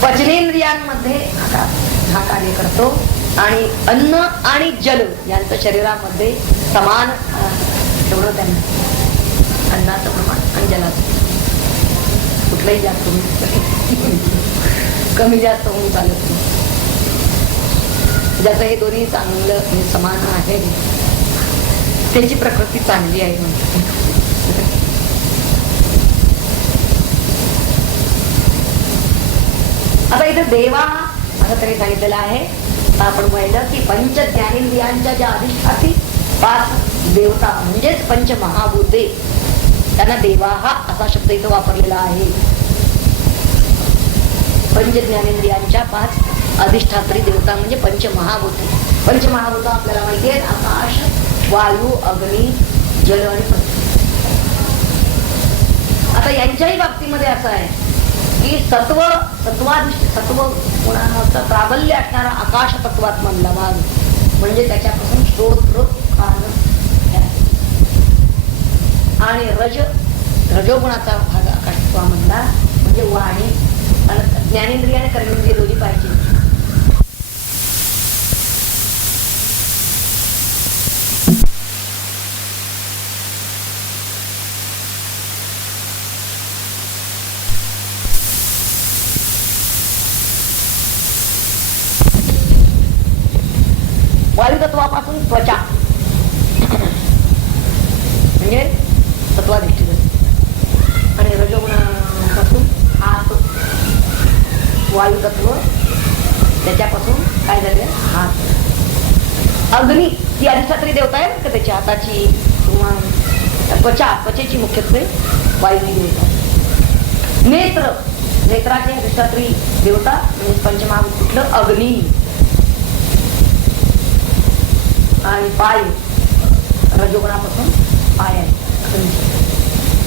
पचनेंद्रियांमध्ये हा कार्य करतो आणि अन्न आणि जल यांचं शरीरामध्ये समान तेवढं त्यांना अन्नाचं प्रमाण आणि जलाचं कुठलंही जास्त कमी जास्त होऊन चालत नाही. ज्याचं हे दोन्ही चांगलं समान आहे त्याची प्रकृती चांगली आहे म्हणतात. आता इथे देवा असं तरी सांगितलेलं आहे. आपण पाहिलं की पंच ज्ञानेंद्रियांच्या ज्या अधिष्ठाती 5 देवता म्हणजेच पंचमहाभूते त्यांना देवाहा असा शब्द इथं वापरलेला आहे. पंच ज्ञानेंद्रियांच्या 5 अधिष्ठात्री देवता म्हणजे पंचमहाभूते. पंचमहाभूत आपल्याला माहिती आहे, आकाश, वायू, अग्नी, जल आणि पृथ्वी. आता यांच्याही बाबतीमध्ये असं आहे की सत्व गुणाचं प्राबल्य असणारा आकाश तत्वात्मनला भाग म्हणजे त्याच्यापासून श्रोत्र आणि रजोगुणाचा भाग आकाशत्वामधला म्हणजे वाणी. ज्ञानेंद्रिय आणि कर्मेंद्रिय दोन्ही पाहिजे. वायुतत्वापासून त्वचा म्हणजे तत्वाधिष्ठित आणि रजोगुणापासून हात. वायुतत्व त्याच्यापासून काय झाले हात. अग्नी ही अधिष्ठात्री देवता आहे का त्याच्या हाताची किंवा त्वचेची मुख्यत्वे वायूची देवता. नेत्राची अधिष्ठात्री देवता म्हणजे पंचमहाभूत कुठलं अग्नी. आणि पाय रजोगुणापासून पाय आहे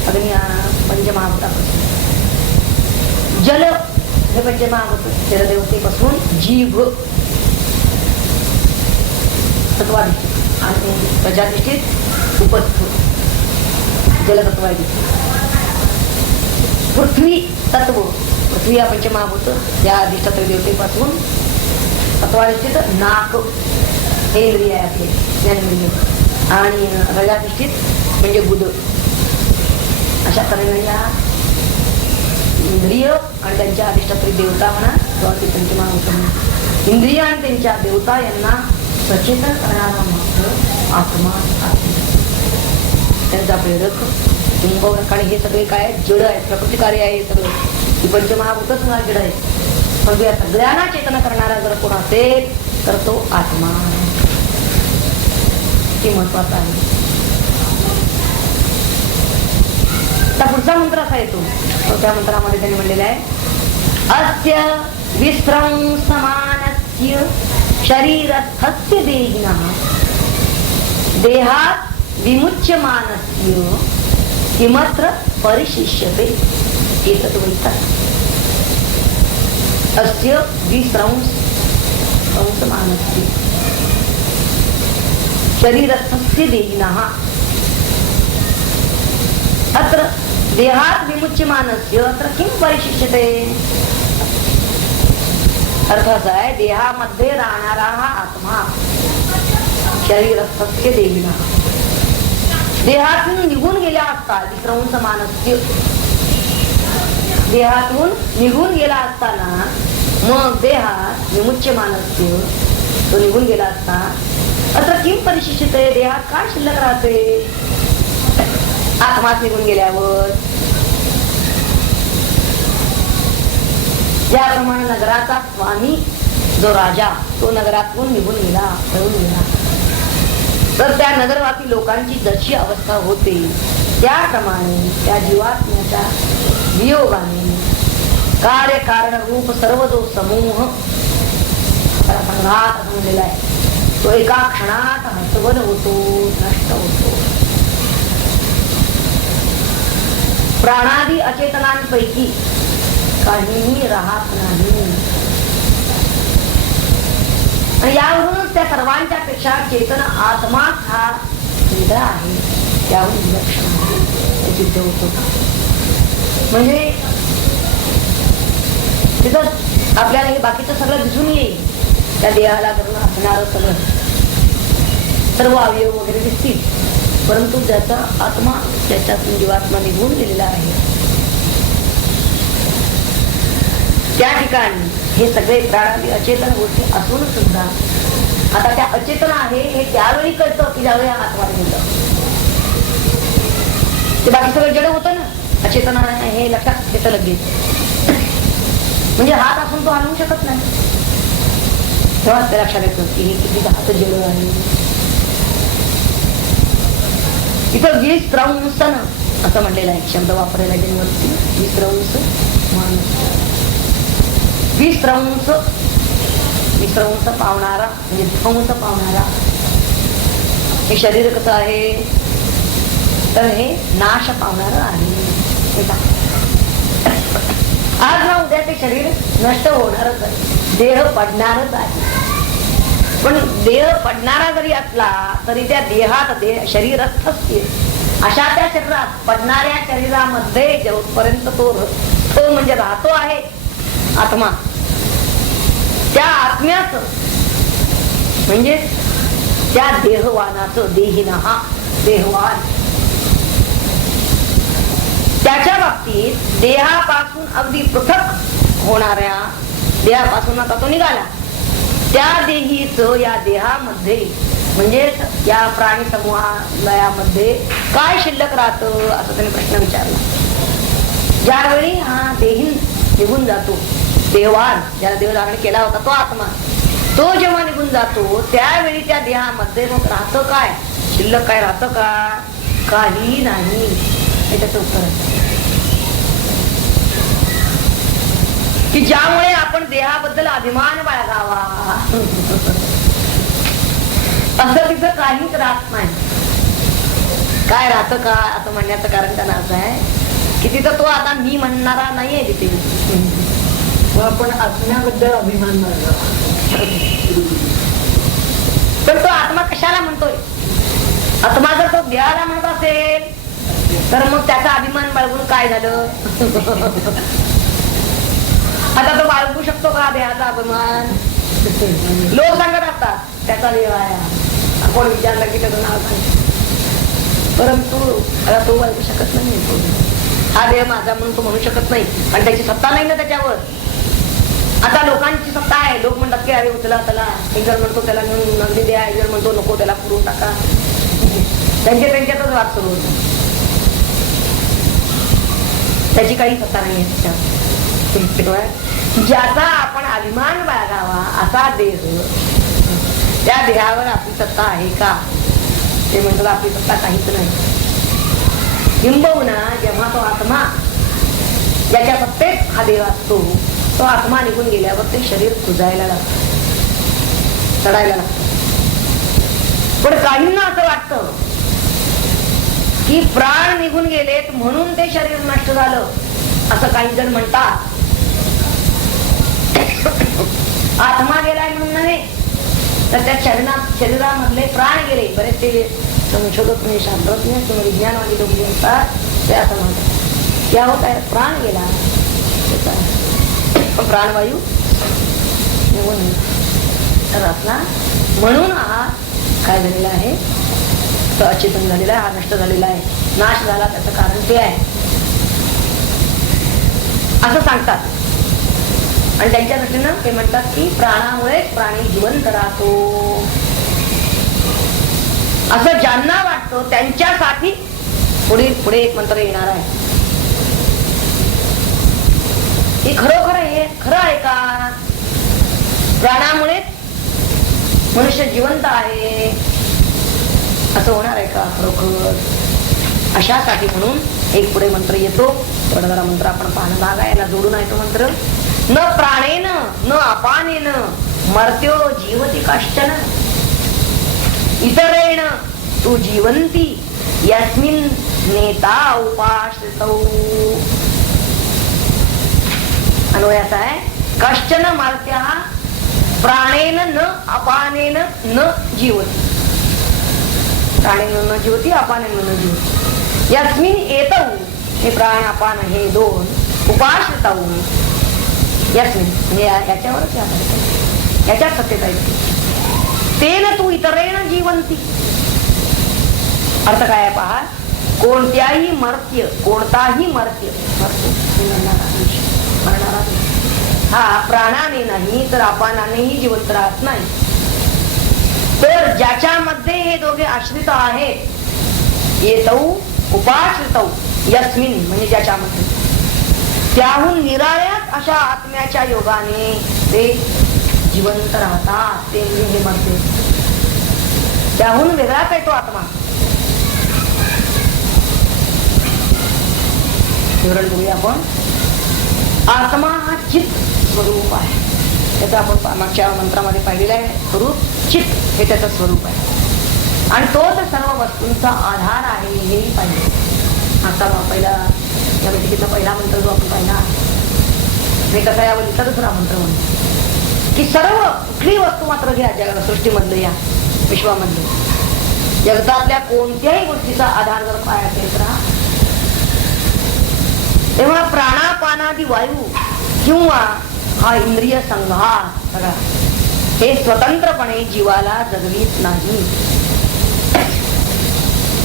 अग्नी पंचमहाभूतापासून. जल हे पंचमहाभूत जलदेवतेपासून जीभ तत्वाधिष्ठित आणि प्रजाधिष्ठित उपस्थ जलतत्वाधिष्ठित. पृथ्वी तत्व पृथ्वी या पंचमहाभूत या अधिष्ठात्री देवतेपासून तत्वाधिष्ठित नाक हे इंद्रिय आहे आपले ज्ञानेंद्रिय आणि रजाधिष्ठित म्हणजे बुध. अशा तऱ्हेने या इंद्रिय आणि त्यांच्या अधिष्ठात्री देवता म्हणा किंवा ते पंचमहाभूत इंद्रिय आणि त्यांच्या देवता यांना सचेतन करणारा मात्र आत्मा त्यांचा प्रेरक कुंभक. आणि हे सगळे काय जड आहेत, प्रकृती कार्य आहे सगळं. ही पंचमहाभूतच मला जड आहे. पण या सगळ्यांना चेतन करणारा जर कोण असेल तर तो आत्मा. हे महत्वाचं आहे. पुढचा मंत्र असा येतो त्या मंत्रामध्ये त्यांनी म्हणलेला आहे अस्य विस्त्रं समानस्य शरीरस्थस्य देहिनः देहात् विमुच्यमानस्य किमत्र परिशिष्यते एतद्वैतत्. अस्य विस्त्रं समानस्य शरीरस्थस्य देहिनः अत्र देहात विमुच्यमानस्य अत्र किं परिशिष्यते. अर्थ असा आहे देहामध्ये राहणारा हा आत्मा शरीरस्थस्य देहिनः देहातून निघून गेला असता विस्रवंस मानस्य देहातून निघून गेला असताना मग देहात विमुच्यमानस्य तो निघून गेला असता अत्र किं परिशिष्यते देहात काय शिल्लक राहते. आत्माच निघून गेल्यावर ज्याप्रमाणे नगराचा स्वामी जो राजा तो नगरातून निघून गेला पळून गेला तर त्या नगरवासी लोकांची जशी अवस्था होते त्याप्रमाणे त्या जीवात्म्याच्या वियोगाने कार्य कारण रूप सर्व जो समूह त्याला संघात असं म्हणलेला आहे तो एका क्षणात हतबल होतो, नष्ट होतो. प्राणादी अचेतनांपैकी काहीही राहत नाही. यावरूनच त्या सर्वांच्या पेक्षा चेतन आत्मा हा वेगळा आहे, त्याहून विलक्षण आहे सिद्ध होतो. म्हणजे तिथं आपल्याला हे बाकीचं सगळं दिसून येईल. त्या देहाला करून असणारं सगळं सर्व अवयव वगैरे दिसतील, परंतु ज्याचा आत्मा त्याच्यातून जीवात्मा निघून गेलेला आहे त्या ठिकाणी हे सगळे प्राणादी अचेतन गोष्टी असून सुद्धा आता त्या अचेतन आहे हे त्यावेळी कळतं की ज्यावेळी आत्मा निघून ते बाकी सगळं जड होतं ना. अचेतन आहे हे लक्षात येतं लगेच. म्हणजे हात असून तो हलवू शकत नाही, तेव्हाच ते लक्षात येतं की हे किती हात जड आहे. इथं विस्त्रंसन असं म्हणलेलं आहे, शब्द वापरायला गेल्यावरती विस्त्रंस माणूस. विस्त्रंस विस्त्रंस पावणारा म्हणजे ध्वंस पावणारा. हे शरीर कसं आहे तर हे नाश पावणार आहे. आज ना उद्या ते शरीर नष्ट होणारच आहे, देह पडणारच आहे. पण देह पडणारा जरी असला तरी त्या देहात शरीरस्थ अशा त्या शरीरात पडणाऱ्या शरीरामध्ये जेव्हापर्यंत तो म्हणजे राहतो आहे आत्मा, त्या आत्म्याच म्हणजे त्या देहवानाचं देहिना हा देहवान त्याच्या बाबतीत देहापासून अगदी पृथक होणाऱ्या देहापासून आता तो निघाला त्या देहीच या देहामध्ये म्हणजे या प्राणी समूहालयामध्ये काय शिल्लक राहतं असं त्याने प्रश्न विचारला. ज्यावेळी हा देही निघून जातो, देहवान ज्याला देहधारण केला होता तो आत्मा, तो जेव्हा निघून जातो त्यावेळी त्या देहामध्ये मग राहतं काय, शिल्लक काय राहतं का? काही नाही. हे त्याचं उत्तर आहे की ज्यामुळे आपण देहाबद्दल अभिमान बाळगावा असं तिथं काहीच राहत नाही. काय राहतं का असं म्हणण्याचं कारण त्यांना असं आहे की तिथं तो आता मी म्हणणारा नाहीये तिथे. आपण आत्म्याबद्दल अभिमान बाळगावा. पण तो आत्मा कशाला म्हणतोय? आत्मा जर तो देहाला म्हणत असेल तर मग त्याचा अभिमान बाळगून काय झालं? आता तो बाळगू शकतो का देहाचा अभिमान? लोक सांगत असतात त्याचा देह आहे, कोण विचारलं की त्याचं नाव सांग, परंतु आता तो बाळगू शकत नाही. हा देह माझा म्हणून तो म्हणू शकत नाही, आणि त्याची सत्ता नाही ना त्याच्यावर. आता लोकांची सत्ता आहे. लोक म्हणतात की अरे उचला त्याला, एक जर म्हणतो त्याला घेऊन नंदी द्या, एक जर म्हणतो नको त्याला पुरून टाका. त्यांच्यातच वाद सुरू होतो. त्याची काही सत्ता नाही त्याच्यावर. ज्याचा आपण अभिमान बाळगावा असा देह, त्या देहावर आपली सत्ता आहे का? ते म्हणतात आपली सत्ता काहीच नाही. किंबहुना जेव्हा तो आत्मा ज्याच्या सत्तेत हा देह असतो तो आत्मा निघून गेल्यावर ते शरीर कुजायला लागतं, चढायला लागतं. पण काहींना असं वाटतं की प्राण निघून गेलेत म्हणून ते शरीर नष्ट झालं असं काही जण म्हणतात. आत्मा गेलाय म्हणून नव्हे तर त्या शरीरामधले प्राण गेले. बरेचसे संशोधक म्हणजे शास्त्रज्ञ किंवा विज्ञानवादी लोक जे असतात ते असं म्हणतात क्या होत आहे, प्राण गेला, प्राणवायू निघून तर असला म्हणून हा काय झालेला आहे, तो अचेतन झालेला आहे, हा नष्ट झालेला आहे, नाश झाला. त्याचं कारण ते आहे असं सांगतात. आणि त्यांच्या दृष्टीनं ते म्हणतात की प्राणामुळेच प्राणी जिवंत राहतो असं ज्यांना वाटतं त्यांच्यासाठी पुढे एक मंत्र येणार आहे. हे खरोखर हे खरं आहे का? प्राणामुळेच मनुष्य जिवंत आहे असं होणार आहे का खरोखर? अशासाठी म्हणून एक पुढे मंत्र येतो. थोडा जरा मंत्र आपण पाहणं भाग आहे, याला जोडून आहे तो मंत्र. न प्राणेन न अपानेन मर्त्यो जीवती कश्चन इतरेण तू जीवंती यस्मिन् नेता उपाश्रितौ. अन्वय असा आहे, कश्चन मर्त्या प्राणेन न अपानेन न जीवती. प्राणेन न जीवती, अपानेन न जीवती. यस्मिन एतौ, हे प्राण अपान हे दोन उपाश्रितौ, यस्मिन म्हणजे याच्यावरच याच्यात सत्यता येते. तेन तू इतरेण जीवंती. अर्थ काय आहे पहा, कोणताही मर्त्य मरणारा हा प्राणाने नाही तर अपानानेही जिवंत राहत नाही. तर ज्याच्यामध्ये हे दोघे आश्रित आहेत, येतौ उपाश्रितौ यस्मिन म्हणजे ज्याच्यामध्ये, त्याहून निराळ्यात अशा आत्म्याच्या योगाने ते जिवंत राहतात. ते म्हणजे हे मरते, त्याहून वेगळाच आहे तो आत्मा. विवरण बघूया आपण. आत्मा हा चित्त स्वरूप आहे. त्याचं आपण मागच्या मंत्रामध्ये पाहिलेलं आहे. स्वरूप चित्त हे त्याचं स्वरूप आहे आणि तोच सर्व वस्तूंचा आधार आहे हेही पाहिजे. आता पहिला या बैठकीतला पहिला मंत्र जो आपण पाहिला हे कसा यावं दुसरा मंत्र म्हणतो की सर्व कुठली वस्तू मात्र घ्या जगाला, सृष्टीमधलं या विश्वामधलं जगतातल्या कोणत्याही गोष्टीचा आधार जर काय असेल तर तेव्हा प्राणापानादी वायू किंवा हा इंद्रिय संघार सगळा हे स्वतंत्रपणे जीवाला जगवीत नाही.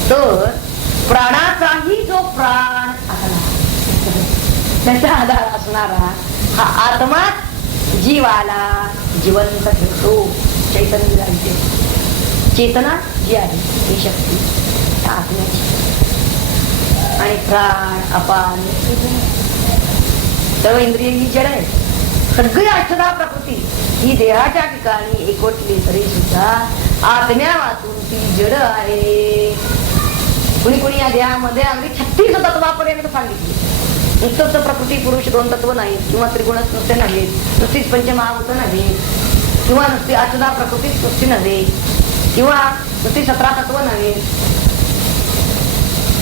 तर प्राणाचाही जो प्राण त्याचा आधार असणारा हा आत्मा जीवाला जिवंत ठेवतो. चैतन्य चेतना जी आहे ही शक्ती आत्म्याची आणि प्राण अपान सर्व इंद्रिय ही जड आहे. सगळी अष्टधा प्रकृती ही देहाच्या ठिकाणी एकवटली तरी सुद्धा आत्म्या वाचून ती जड आहे. कुणी कुणी या देहामध्ये अगदी 36 तत्वापर्यंत सांगितली. नुसतंच प्रकृती पुरुष 2 तत्व नाहीत किंवा त्रिगुणच नुसते नाहीत, नुसतीच पंचमहाभूत नव्हे किंवा नुसती अष्टधा प्रकृतीच नुसती नव्हे किंवा नुसती 17 तत्व नव्हे,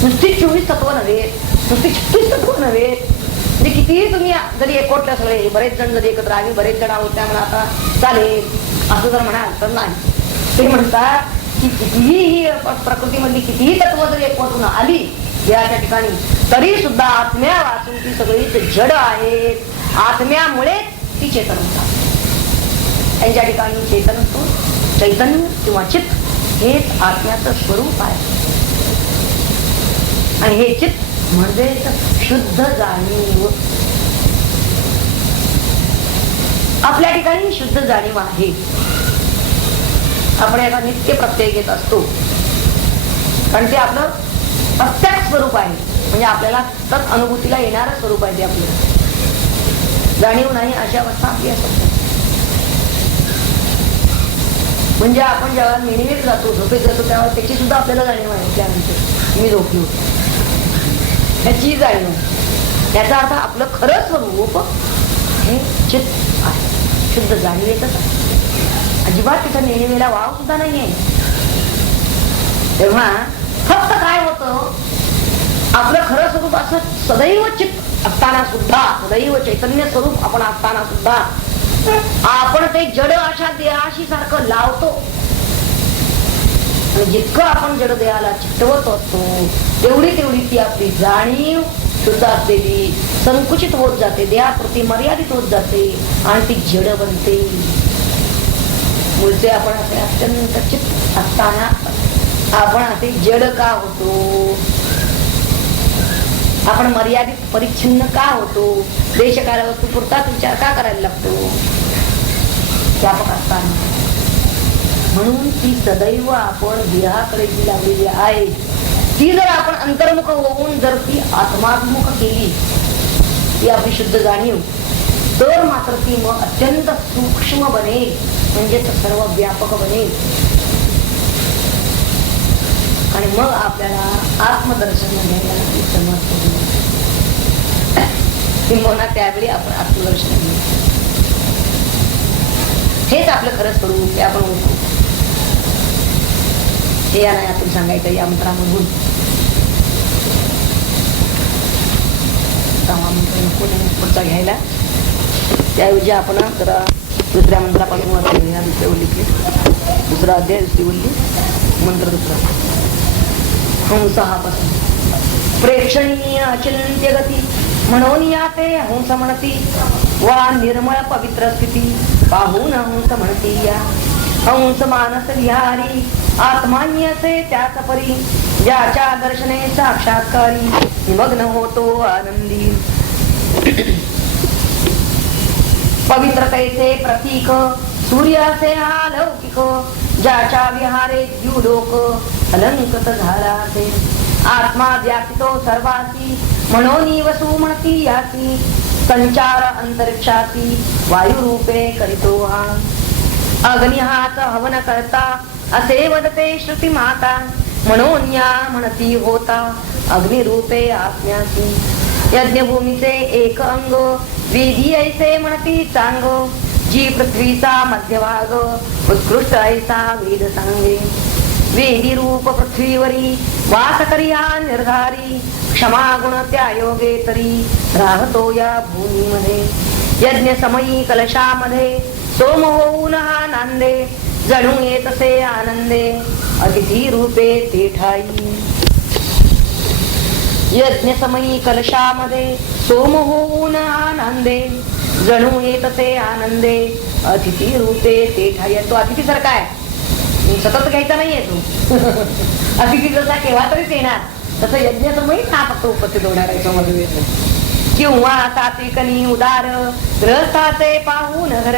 नुसती 24 तत्व नव्हे, नुसती 36 तत्व नव्हे. म्हणजे कितीही तुम्ही जरी एकवटलं सगळे बरेच जण जरी एकत्र आम्ही बरेच जण आहोत त्यामुळे आता चालेल असं जर म्हणाल तर नाही. ते म्हणतात की कितीही ही प्रकृतीमधली कितीही तत्व जरी एकवटून आली देहाच्या ठिकाणी तरी सुद्धा आत्म्या वाचून ती सगळीच जड आहेत. आत्म्यामुळे ती चेतन होतात. त्यांच्या ठिकाणी चेतन असतो, चैतन्य किंवा चित्त हेच आत्म्याचं स्वरूप आहे. आणि हे चित्त म्हणजे शुद्ध जाणीव. आपल्या ठिकाणी शुद्ध जाणीव आहे. आपण याचा नित्य प्रत्यय घेत असतो कारण ते आपलं प्रत्यक्ष स्वरूप आहे. म्हणजे आपल्याला तत् अनुभूतीला येणारं स्वरूप आहे ते आपलं. जाणीव नाही अशी अवस्था आपली असते. म्हणजे आपण जेव्हा नेहमीच जातो झोपेत जातो तेव्हा त्याची सुद्धा आपल्याला जाणीव आहे. त्यानंतर मी झोपलो त्याची जाणीव. याचा अर्थ आपलं खरं स्वरूप हे चित्त आहे, शुद्ध जाणीवेतच आहे. अजिबात तिथं नेहमीला वाव सुद्धा नाहीये. तेव्हा फक्त काय होतं, आपलं खरं स्वरूप असं सदैव चित्त असताना सुद्धा, सदैव चैतन्य स्वरूप आपण असताना सुद्धा आपण ते जड अशा देहाशी सारखं लावतो. आणि जितकं आपण जड देहाला चित्तवत असतो तेवढी ती आपली जाणीव शुद्ध असलेली संकुचित होत जाते, देहाप्रती मर्यादित होत जाते आणि ती जड बनते. मूळचे आपण असे अत्यंत चित्त असताना आपण असे जड का होतो, आपण मर्यादित परिच्छिन्न का होतो, देशकाल वस्तू पुरताच विचार का करायला लागतो व्यापक असताना. म्हणून ती सदैव आपण देहाकडे जी लागलेली आहे ती जर आपण अंतर्मुख होऊन जर ती आत्माभिमुख केली, ती आपली शुद्ध जाणीव, तर मात्र ती मग अत्यंत सूक्ष्म बनेल, म्हणजे सर्व व्यापक बनेल. आणि मग आपल्याला आत्मदर्शन घ्यायला ती समज किंवा त्यावेळी आपण आत्मदर्शन घेऊ. हेच आपलं खरं स्वरूप हे आपण ओळखू. हे या नाही आपण सांगायचं या मंत्रामधून. पुढचा घ्यायला त्याऐवजी आपण जरा दुसऱ्या मंत्रापासून वाचूया. दुसऱ्या ओलीतले दुसरा अध्याय, दुसरी ओली, मंत्र दुसरा. हंस हा पासून प्रेक्षणीय अचिंत्य गती म्हणून या ते हंस म्हणती, वा निर्मळ पवित्र स्थिती पाहून हंस म्हणती या. हंस मानस विहारी आत्मान्यसे त्याच परी, ज्याच्या दर्शने साक्षात्कारी निमग्न होतो आनंदी. पवित्र कैसे प्रतीक सूर्याचे हा लौकिक, ज्याच्या विहारे द्युलोक अलंकृत झाला असे. आत्मा व्यापितो सर्वासी म्हणून वसू म्हणती यासी, संचार अंतरिक्षासी वायुरूपे करीतो हा. अग्नी हाच हवन करता असे वदते श्रुती माता, म्हणून या म्हणती होता अग्निरूपे आत्म्यासी. यज्ञभूमीचे एक अंग वेदी ऐसे म्हणती चांग, जी पृथ्वीचा मध्यभाग उत्कृष्ट ऐसा वेद सांगे. वेदी रूप पृथ्वीवरी वास करी हा निर्धारी, क्षमा गुण त्या योगे तरी राहतो या भूमीमध्ये. यज्ञ समयी कलशामध्ये सोम होऊन हा नांदे, जणू येतसे आनंदे अतिथी रूपे ते ठाई. यज्ञ समयी कलशामध्ये सोम होऊन आनंदे, जणू येतसे आनंदे अतिथी रूपे ते ठाई. तो अतिथी सारखा आहे, सतत घ्यायचा नाहीये तो. अतिथी जसा केव्हा तरीच येणार, तसं यज्ञ समयी हा फक्त उपस्थित होणार आहे समजले. किंवा सात्विकनी उदार ग्रहस्थाचे पाहून घर,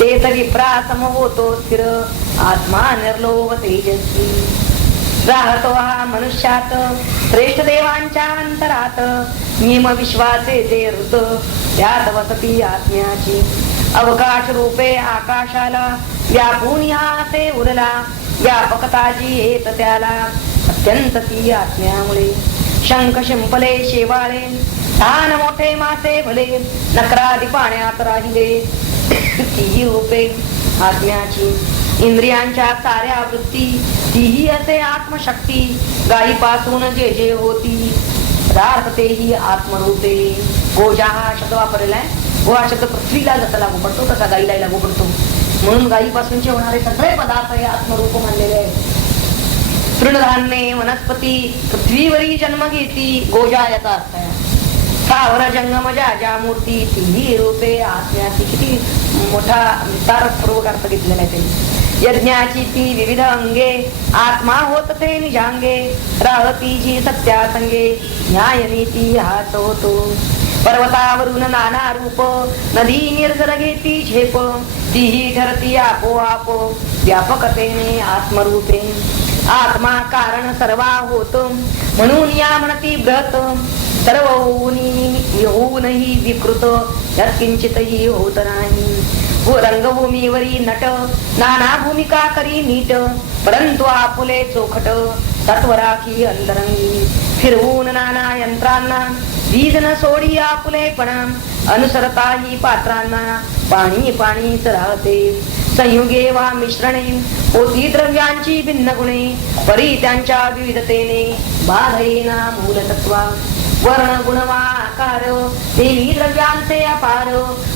ते तरी प्रासम होतो स्थिर आत्मा निर्लोभ तेजस्वी. राहतो हा मनुष्यात श्रेष्ठ देवांच्या अंतरात, नियम विश्वाचे ते ऋत त्यात वसती आत्म्याची. अवकाश रूपे आकाशाला व्यापून ह्याचे उरला, व्यापकताजी येत त्याला अत्यंत ती आत्म्यामुळे. शंख शिंपले शेवाळे स्थान मोठे मासे भले, नकरादी पाण्यात राहिले ती रूपे आत्म्याची. इंद्रियांच्या साऱ्या वृत्ती तीही असे आत्मशक्ती, गायीपासून जे जे होती पदार्थ तेही आत्मरूपे. गोजा हा शब्द वापरलेला आहे. गो हा शब्द पृथ्वीला जसा लागू पडतो तसा गायीला लागू पडतो, म्हणून गायीपासूनचे होणारे सगळे पदार्थ हे आत्मरूप मानलेले आहेत. तृणधान्ये वनस्पती पृथ्वीवरी जन्म घेती, गोजा याचा अर्थ आहे. स्थावर जंगम ज्या मूर्ती तीही रूपे आत्म्याची. किती मोठा विस्तारपूर्वक अर्थ घेतलेला आहे त्यांनी. यज्ञाची ती विविध अंगे आत्मा होत ते निजांगे, राहती जी सत्या संगे न्याय नीती हाच होतो. पर्वतावरून नाना रूप नदी निर्जर घेती झेप, तीही ठरती आपोआप व्यापकतेने आत्मरूपे. आत्मा कारण सर्वा होत म्हणून या म्हणती ब्रत, सर्व होऊनही विकृत यात किंचितही होत नाही. रंगभूमीवरी नट नाना भूमिका करी नीट, परंतु आपुले चोखट तत्व राखी अंतरंगी. फिरवून नाना यंत्रांना बीज न सोडी आपुलेपणा, अनुसरताही पात्रांना पाणी पाणीच राहते. संयुगे वा मिश्रणे होती द्रव्यांची भिन्न गुणे, परी त्यांच्या विविधतेने बाधेना मूलतत्वा. वर्ण गुण वा आकार तेही द्रव्यांचे अपार,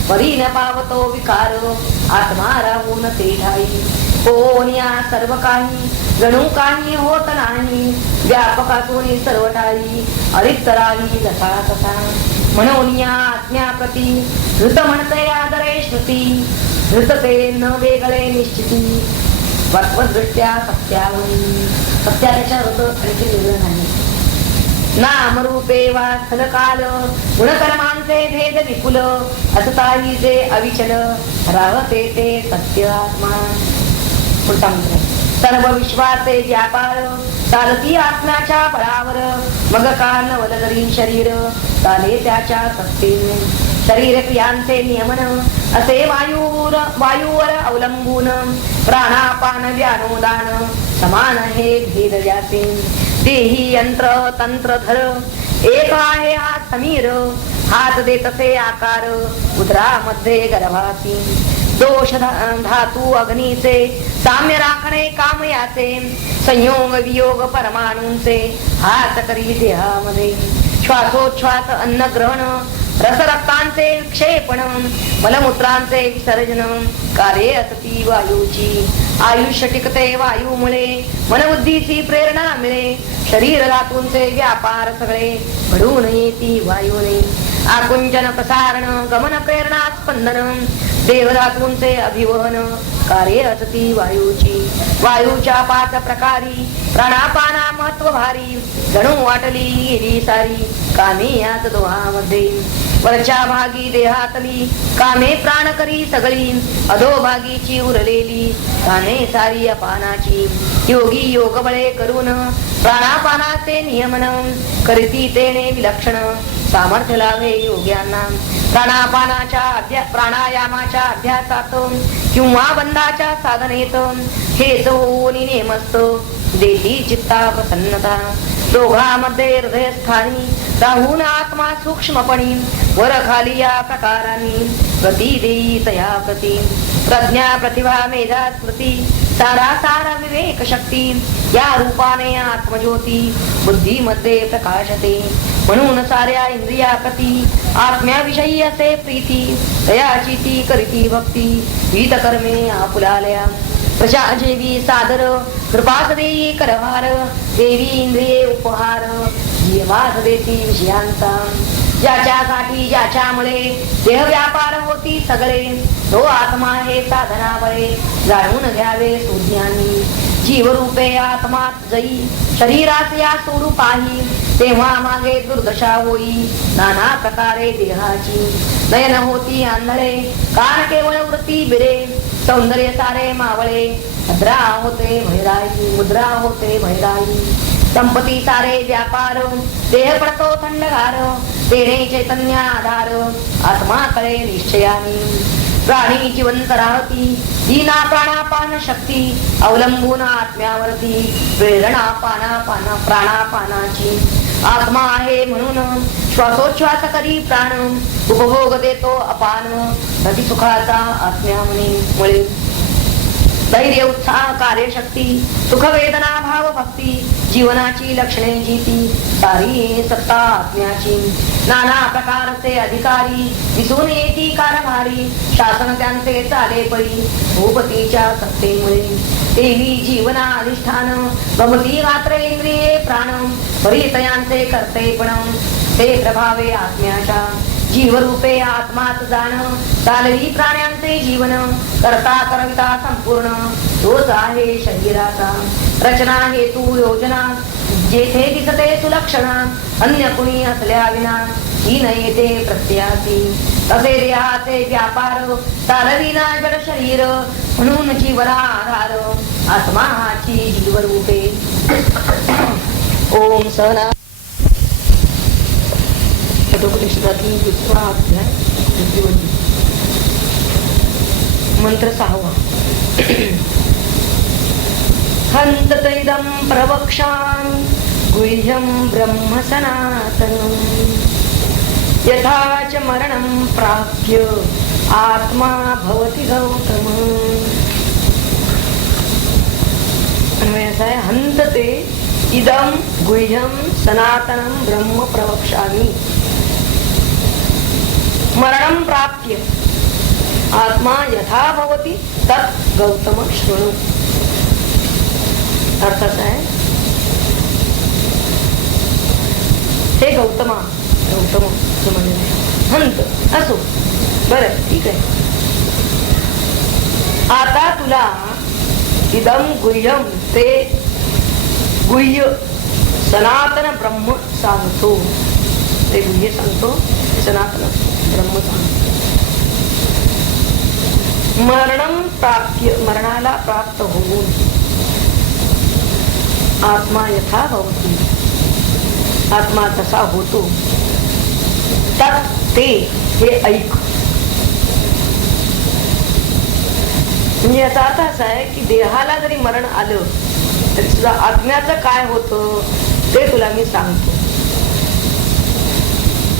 परी न पावतो विकार आत्मा राहून ते ठाई. कोण या सर्व काही जणू काही होत नाही, व्यापक असून सर्व ठाई अरिक्त राही जसा तसा. म्हणून या आत्म्याप्रती धृत म्हणते आदरे श्रुती, धृतते न वेगळे निश्चिती. वत्वदृष्ट्या सत्यावरी सत्या त्याच्या हृत आणखी वेगळं नाही. नामरूपे वा स्थलकाल गुणकर्मांचे भेद विपुल, असताही जे अविचल राहते ते सत्य आत्मा. पुढचा मंत्र. सर्व विश्वाचे व्यापार चालती आत्म्याच्या बळावर, मग कान वलगरी शरीर चाले त्याच्या सत्तेने. शरीर क्रियांचे नियमन असे वायूवर अवलंबून, प्राणापान व्यानोदान समान हे भेद व्यासे. देही यंत्र तंत्र धर एक आहे हा समीर, हात देतसे आकार उदरामध्ये गर्भासी. दोष धातू अग्नीचे साम्य राखणे काम याचे, संयोग वियोग परमाणूंचे हात करी देहामध्ये. श्वासोच्छ्वास अन्न ग्रहण रसरक्तांचे विक्षेपण मलमूत्रांचे विसर्जन कार्ये असती वायूची आयुष्य टिकते वायूमुळे मनबुद्धीची प्रेरणा मिळे शरीर धातूंचे व्यापार सगळे घडून येती वायूने आकुंचन प्रसारण गमन प्रेरणा स्पंदन देवधातूंचे अभिवहन कार्य असती वायूची वायूच्या 5 प्रकारी प्राणापाना महत्व भारी जणू वाटली गेली सारी कामे यात दोहामध्ये वरच्या भागी देहातली कामे प्राण करी सगळी अधोभागीची उरलेली कामे सारी अपानाची योगी योग बळे करून प्राणापानाचे नियमन करीती तेने विलक्षण सामर्थ्य लावे योग्यांना प्राणायामाच्या अभ्यासात किंवा बंधाच्या साधनेत हेच होऊन नेमस्त देती चित्ता प्रसन्नता दोघांमध्ये हृदयस्थानी राहून आत्मा सूक्ष्मपणी वर खाली या प्रकारांनी गती देई तया प्रती प्रज्ञा प्रतिभा मेधा स्मृती सारा विवेक शक्ती या रूपाने आत्मज्योती बुद्धीमध्ये प्रकाशते म्हणून साऱ्या इंद्रिया प्रती आत्म्याविषयी असे प्रीती तयाची ती करीती भक्ती विहित कर्मे आपुलालया प्रजाजेवी सादर कृपास देई करभार देवी इंद्रिये उपहार जीवास देती विषयांचा ज्याच्यासाठी ज्याच्यामुळे देह व्यापार होती सगळे तो आत्मा हे साधना बळे जाणून घ्यावे सुज्ञानी जीवरूपे आत्मात जई शरीरास या स्वरूपाही तेव्हा मागे दुर्दशा होई नाना प्रकारे देहाची नयन होती आंधळे कान केवळ वृत्ती बिरे सौंदर्य सारे मावळे मुद्रा होते भैराई संपत्ती सारे व्यापार देह पडतो थंडगार तेने चैतन्य आधार आत्मा कळे निश्चयाने प्राणी जिवंत राहती दीना प्राणापान शक्ती अवलंबून आत्म्यावरती प्रेरणा प्राणापानाची आत्मा आहे म्हणून श्वासोच्छ्वास करी प्राण उपभोग देतो अपान नदी सुखाचा आत्म्यामुळे धैर्य उत्साह कार्यशक्ती सुख वेदना भाव भक्ती जीवनाची लक्षणे जीती सारी सत्ता आत्म्याची नाना प्रकारचे अधिकारी दिसून येती कारभारी शासन त्यांचे चाले परी भूपतीच्या सत्तेमुळे देवी जीवना अधिष्ठान गमती मात्र इंद्रिये प्राण परितयांचे कर्तेपण ते प्रभावे आत्म्याच्या जीवरूपे आत्मात जाण चालवी प्राण्यांचे जीवन करता करविता संपूर्ण तोच आहे शरीराचा रचना हेतू योजना जेथे दिसते सुलक्षणा अन्य कुणी असल्या विना ही न येते प्रत्ययासी तसे देहाचे व्यापार चालविना जड शरीर म्हणून जीवना आधार आत्मा हाची जीवरूपे ओम सहना मंत्र 6 हन्तैदं प्रवक्ष्यामि गुह्यं ब्रह्म सनातनं यथा च मरणं प्राप्य आत्मा भवति गौतम अन्वय हन्तते इदं गुह्यं सनातनं ब्रह्म प्रवक्ष्यामि मरणं प्राप्य आत्मा यथा भवति तत् गौतम शृणु अर्थात आहे हे गौतम म्हणजे हंत असो बरं ठीक आहे आता तुला इदम गुह्यम ते गुह्य सनातन ब्रह्म सांगतो ते गुह्य सांगतो सनातन ब्रह्म सांगतो मरणं प्राप्य मरणाला प्राप्त होऊन आत्मा यथा भवती आत्मा तसा होतो तत् ते हे ऐक म्हणजे याचा अर्थ असा आहे की देहाला जरी मरण आलं तरी तुझा आत्म्याचं काय होतं ते तुला मी सांगतो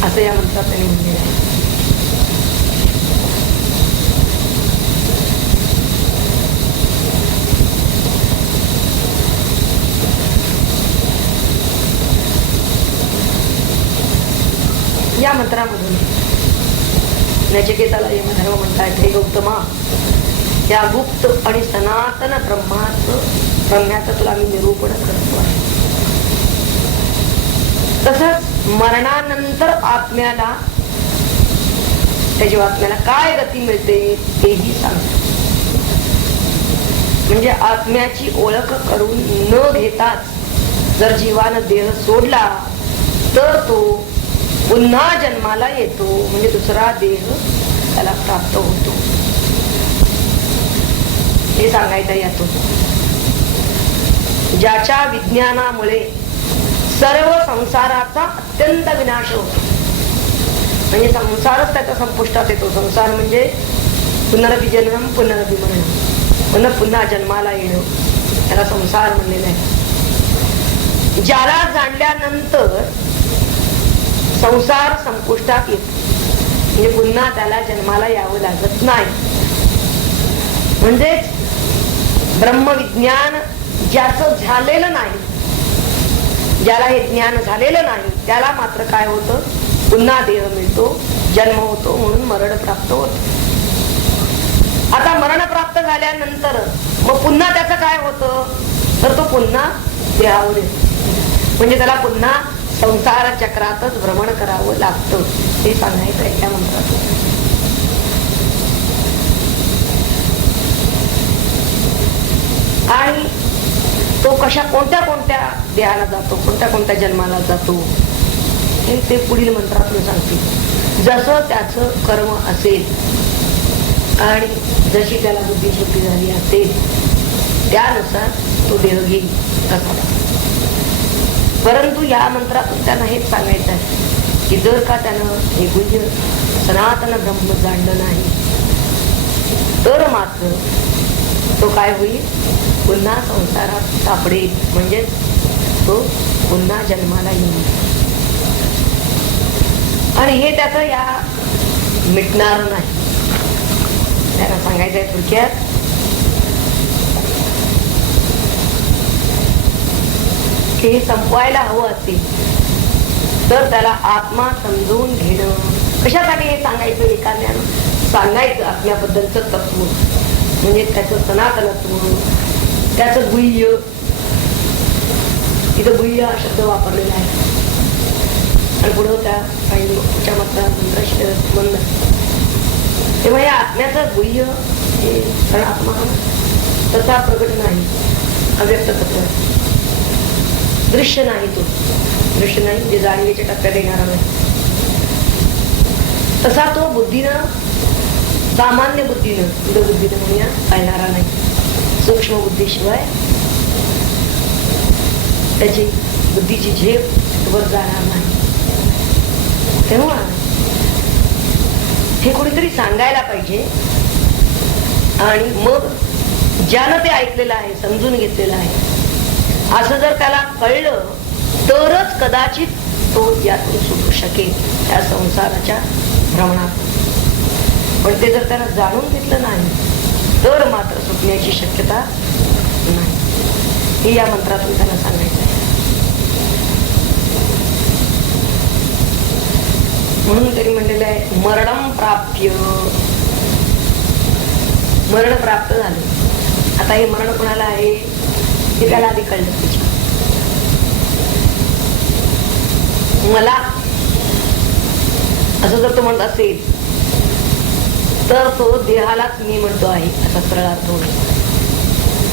असं या मंत्रात त्यांनी म्हणलेलं आहे. या मंत्रामधून नचिकेताला यमधर्म म्हणतायत, हे गौतमा, या गुप्त आणि सनातन ब्रह्म्याचं तुला मी निरूपण करतो आहे. तसंच मरणानंतर आत्म्याला, त्याच्या आत्म्याला काय गती मिळते तेही सांगतो. म्हणजे आत्म्याची ओळख करून न घेताच जर जीवानं देह सोडला तर तो पुन्हा जन्माला येतो, म्हणजे दुसरा देह त्याला प्राप्त होतो. हे सांगायचं यातून. ज्याच्या विज्ञानामुळे सर्व संसाराचा अत्यंत विनाश होतो, म्हणजे संसारच त्याच्या संपुष्टात येतो. संसार म्हणजे पुनरपि जन्म पुनरपि मरण, पुन्हा जन्माला येणं, त्याला संसार म्हणलेला आहे. ज्याला जाणल्यानंतर संसार संपुष्टात येतो, म्हणजे पुन्हा त्याला जन्माला यावं लागत नाही. म्हणजेच ब्रह्मविज्ञान ज्याचं झालेलं नाही, ज्याला हे ज्ञान झालेलं नाही, त्याला मात्र काय होतं, पुन्हा देह मिळतो, जन्म होतो, म्हणून मरण प्राप्त होत. आता मरण प्राप्त झाल्यानंतर मग पुन्हा त्याचं काय होतं, तर तो पुन्हा देहावर येतो, म्हणजे त्याला पुन्हा संसार चक्रातच भ्रमण करावं लागतं. हे सांगायचं आहे त्या मंत्रात. आणि तो कोणत्या कोणत्या देहाला जातो, कोणत्या कोणत्या जन्माला जातो, हे ते पुढील मंत्रातून सांगते. जसं त्याचं कर्म असेल आणि जशी त्याला बुद्धिशक्ती झाली असेल त्यानुसार तो देह घेईल तसा. परंतु या मंत्रातून त्यांना हेच सांगायचं आहे की जर का त्यानं हे गुह्य सनातन ब्रह्म जाणलं नाही तर मात्र तो काय होईल, पुन्हा संसारात सापडेल, म्हणजे तो पुन्हा जन्माला येईल. आणि हे त्याचं या मिटणार नाही. त्याला सांगायचं आहे थोडक्यात की हे संपवायला हवं असेल तर त्याला आत्मा समजून घेणं. कशासाठी हे सांगायचं, एखाद्यानं सांगायचं आत्म्याबद्दलचं तत्व, म्हणजे त्याचं सनातनत्व, त्याचं गुह्य. इथं गुह्य हा शब्द वापरलेला आहे आणि पुढं त्या मंत्र तेव्हा या आत्म्याचं गुह्य हे कारण आत्मा तसा प्रकट नाही, अव्यक्त तत्व, दृश्य नाही. तो दृश्य नाही, जे जाणीवेच्या टप्प्यात येणारा नाही. तसा तो बुद्धीनं, सामान्य बुद्धीनं, बुद्धीनं म्हणूया, पाहणारा नाही. सूक्ष्म बुद्धीशिवाय त्याची बुद्धीची झेप वर जाणार नाही. तेव्हा हे कोणीतरी सांगायला पाहिजे आणि मग ज्यानं ते ऐकलेलं आहे, समजून घेतलेलं आहे, असं जर त्याला कळलं तरच कदाचित तो यातून सुटू शकेल त्या संसाराच्या भ्रमणात. पण ते जर त्याला जाणून घेतलं नाही तर मात्र सुटण्याची शक्यता नाही. हे या मंत्रातून त्याला सांगायचं आहे. म्हणून तरी म्हणलेलं आहे मरणम प्राप्य, मरण प्राप्त झालं. आता हे मरण कोणाला आहे हे त्याला आधी कळलं पाहिजे. मला असं जर तो म्हणत असेल तर तो देहालाच मी म्हणतो आहे असा सरळ अर्थ होईल.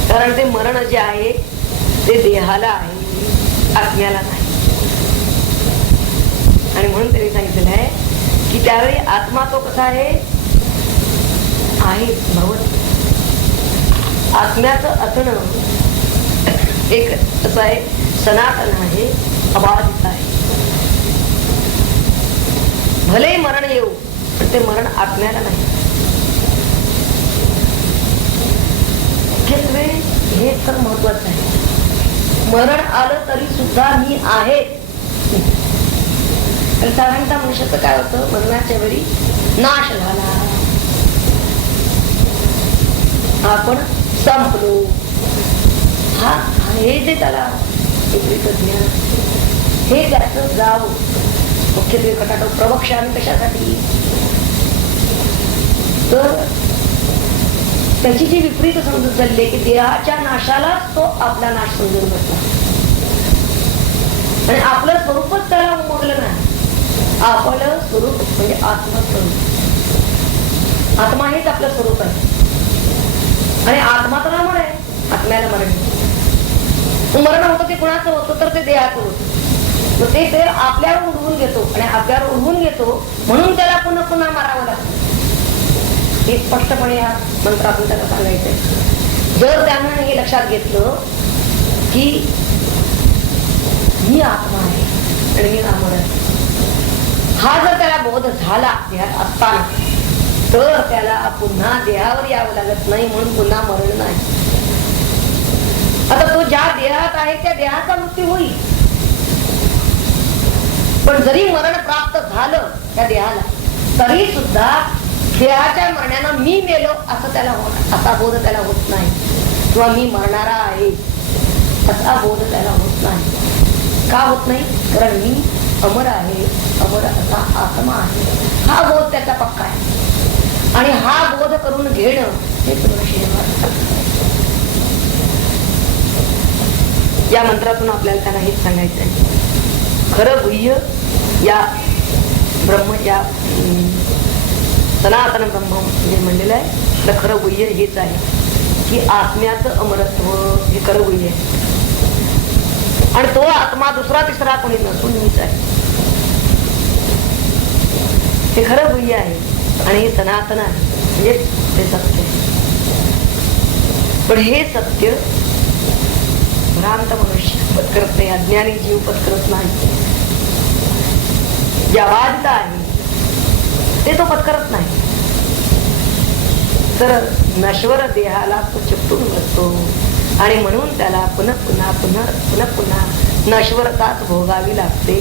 कारण ते मरण जे आहे ते देहाला आहे, आत्म्याला नाही. आणि म्हणून त्यांनी सांगितलेलं आहे की त्यावेळी आत्मा तो कसा आहे भगवत. आत्म्याचं असणं एक असं आहे, सनातन आहे, अबाधित आहे. भले मरण येऊ पण ते मरण आत्म्याला नाही. हे तर महत्वाचं आहे. मरण आलं तरी सुद्धा मी आहे. साधारणतः मनुष्याचं काय होतं, मरणाच्या वेळी नाश झाला, आपण संपलो. हा हे जे त्याला ज्ञान, हे त्याचं जावं मुख्यत्वे खटाटोप प्रवक्ष आणि कशासाठी, तर त्याची जी विपरीत समजूत झाली की देहाच्या नाशालाच तो आपला नाश समजून बसला आणि आपलं स्वरूपच त्याला उमगलं नाही. आपलं स्वरूप म्हणजे आत्मस्वरूप, आत्मा हेच आपलं स्वरूप आहे आणि आत्मा तर अमर आहे. आत्म्याला मरण नाही. मरण होतं ते कुणाचं होतं तर ते देहाचं होतं. मग ते आपल्यावर उडवून घेतो आणि आपल्यावर उडवून घेतो म्हणून त्याला पुन्हा पुन्हा मारावं लागतं. हे स्पष्टपणे या मंत्रातून त्याला सांगायचंय. जर त्यानं हे लक्षात घेतलं की मी आत्मा आहे आणि मी अमर आहे, हा जर त्याला बोध झाला देहात असताना, तर त्याला पुन्हा देहावर यावं लागत नाही म्हणून पुन्हा मरण नाही. आता तो ज्या देहात आहे त्या देहाचा मृत्यू होईल, पण जरी मरण प्राप्त झालं त्या देहाला तरी सुद्धा देहाच्या मरण्यानं मी मेलो असं त्याला असा बोध त्याला होत नाही, किंवा मी मरणारा आहे असा बोध त्याला होत नाही. का होत नाही? कारण मी अमर आहे, अमर असा आत्मा आहे, हा बोध त्याचा पक्का आहे. आणि हा बोध करून घेणं हे या मंत्रातून आपल्याला त्यांना हेच सांगायचं आहे. खरं गुह्य या ब्रह्म, या सनातन ब्रह्म जे म्हणलेलं आहे तर खरं गुह्य हेच आहे की आत्म्याचं अमरत्व हे खरं गुह्य आहे. आणि तो आत्मा दुसरा तिसरा कोणी नसून मीच आहे, हे खरं गुह्य आहे आणि हे सनातन आहे, म्हणजे ते सत्य आहे. पण हे सत्य भ्रांत मनुष्य पत्करत नाही, अज्ञानी जीव पत्करत नाही. जे अबाधित आहे ते तो पत्करत नाही. तर नश्वर देहाला तो चिपटून बसतो आणि म्हणून त्याला पुन्हा पुन्हा पुन्हा पुन्हा पुन्हा नश्वरताच भोगावी लागते.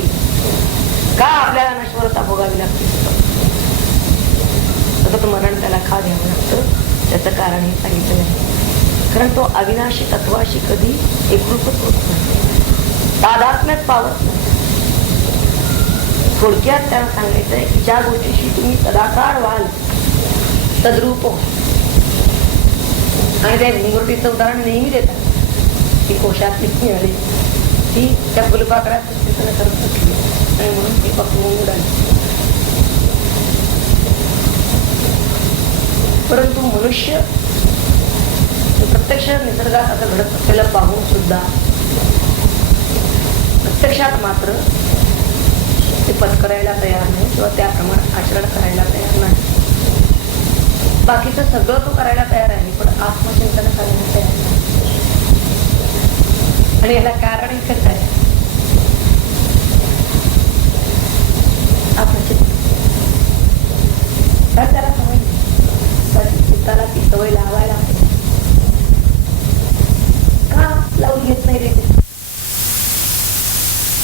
का आपल्याला नश्वरता भोगावी लागते? सतत मरण त्याला का घ्यावं लागतं? त्याचं कारण हे सांगितलं आहे. कारण तो अविनाशी तत्वाशी कधी एकरूपच होत नाही, तादात्म्यात पावत नाही. थोडक्यात त्याला सांगायचंय की ज्या गोष्टीशी तुम्ही सदाकाळ व्हाल तद्रूप हो. आणि त्या घुंगरुटीचं उदाहरण नेहमी देतात की कोशात किती आली ती त्या फुलपाखरात करत सुटली आणि म्हणून ती पकडून उडाली. परंतु मनुष्य प्रत्यक्ष निसर्गात असं घडत असलेलं पाहून सुद्धा प्रत्यक्षात मात्र ते पत्करायला तयार नाही किंवा त्याप्रमाणे आचरण करायला तयार नाही. बाकीचं सगळं तो करायला तयार आहे पण आत्मचिंतन करायला तयार नाही. आणि याला कारण एकच आहे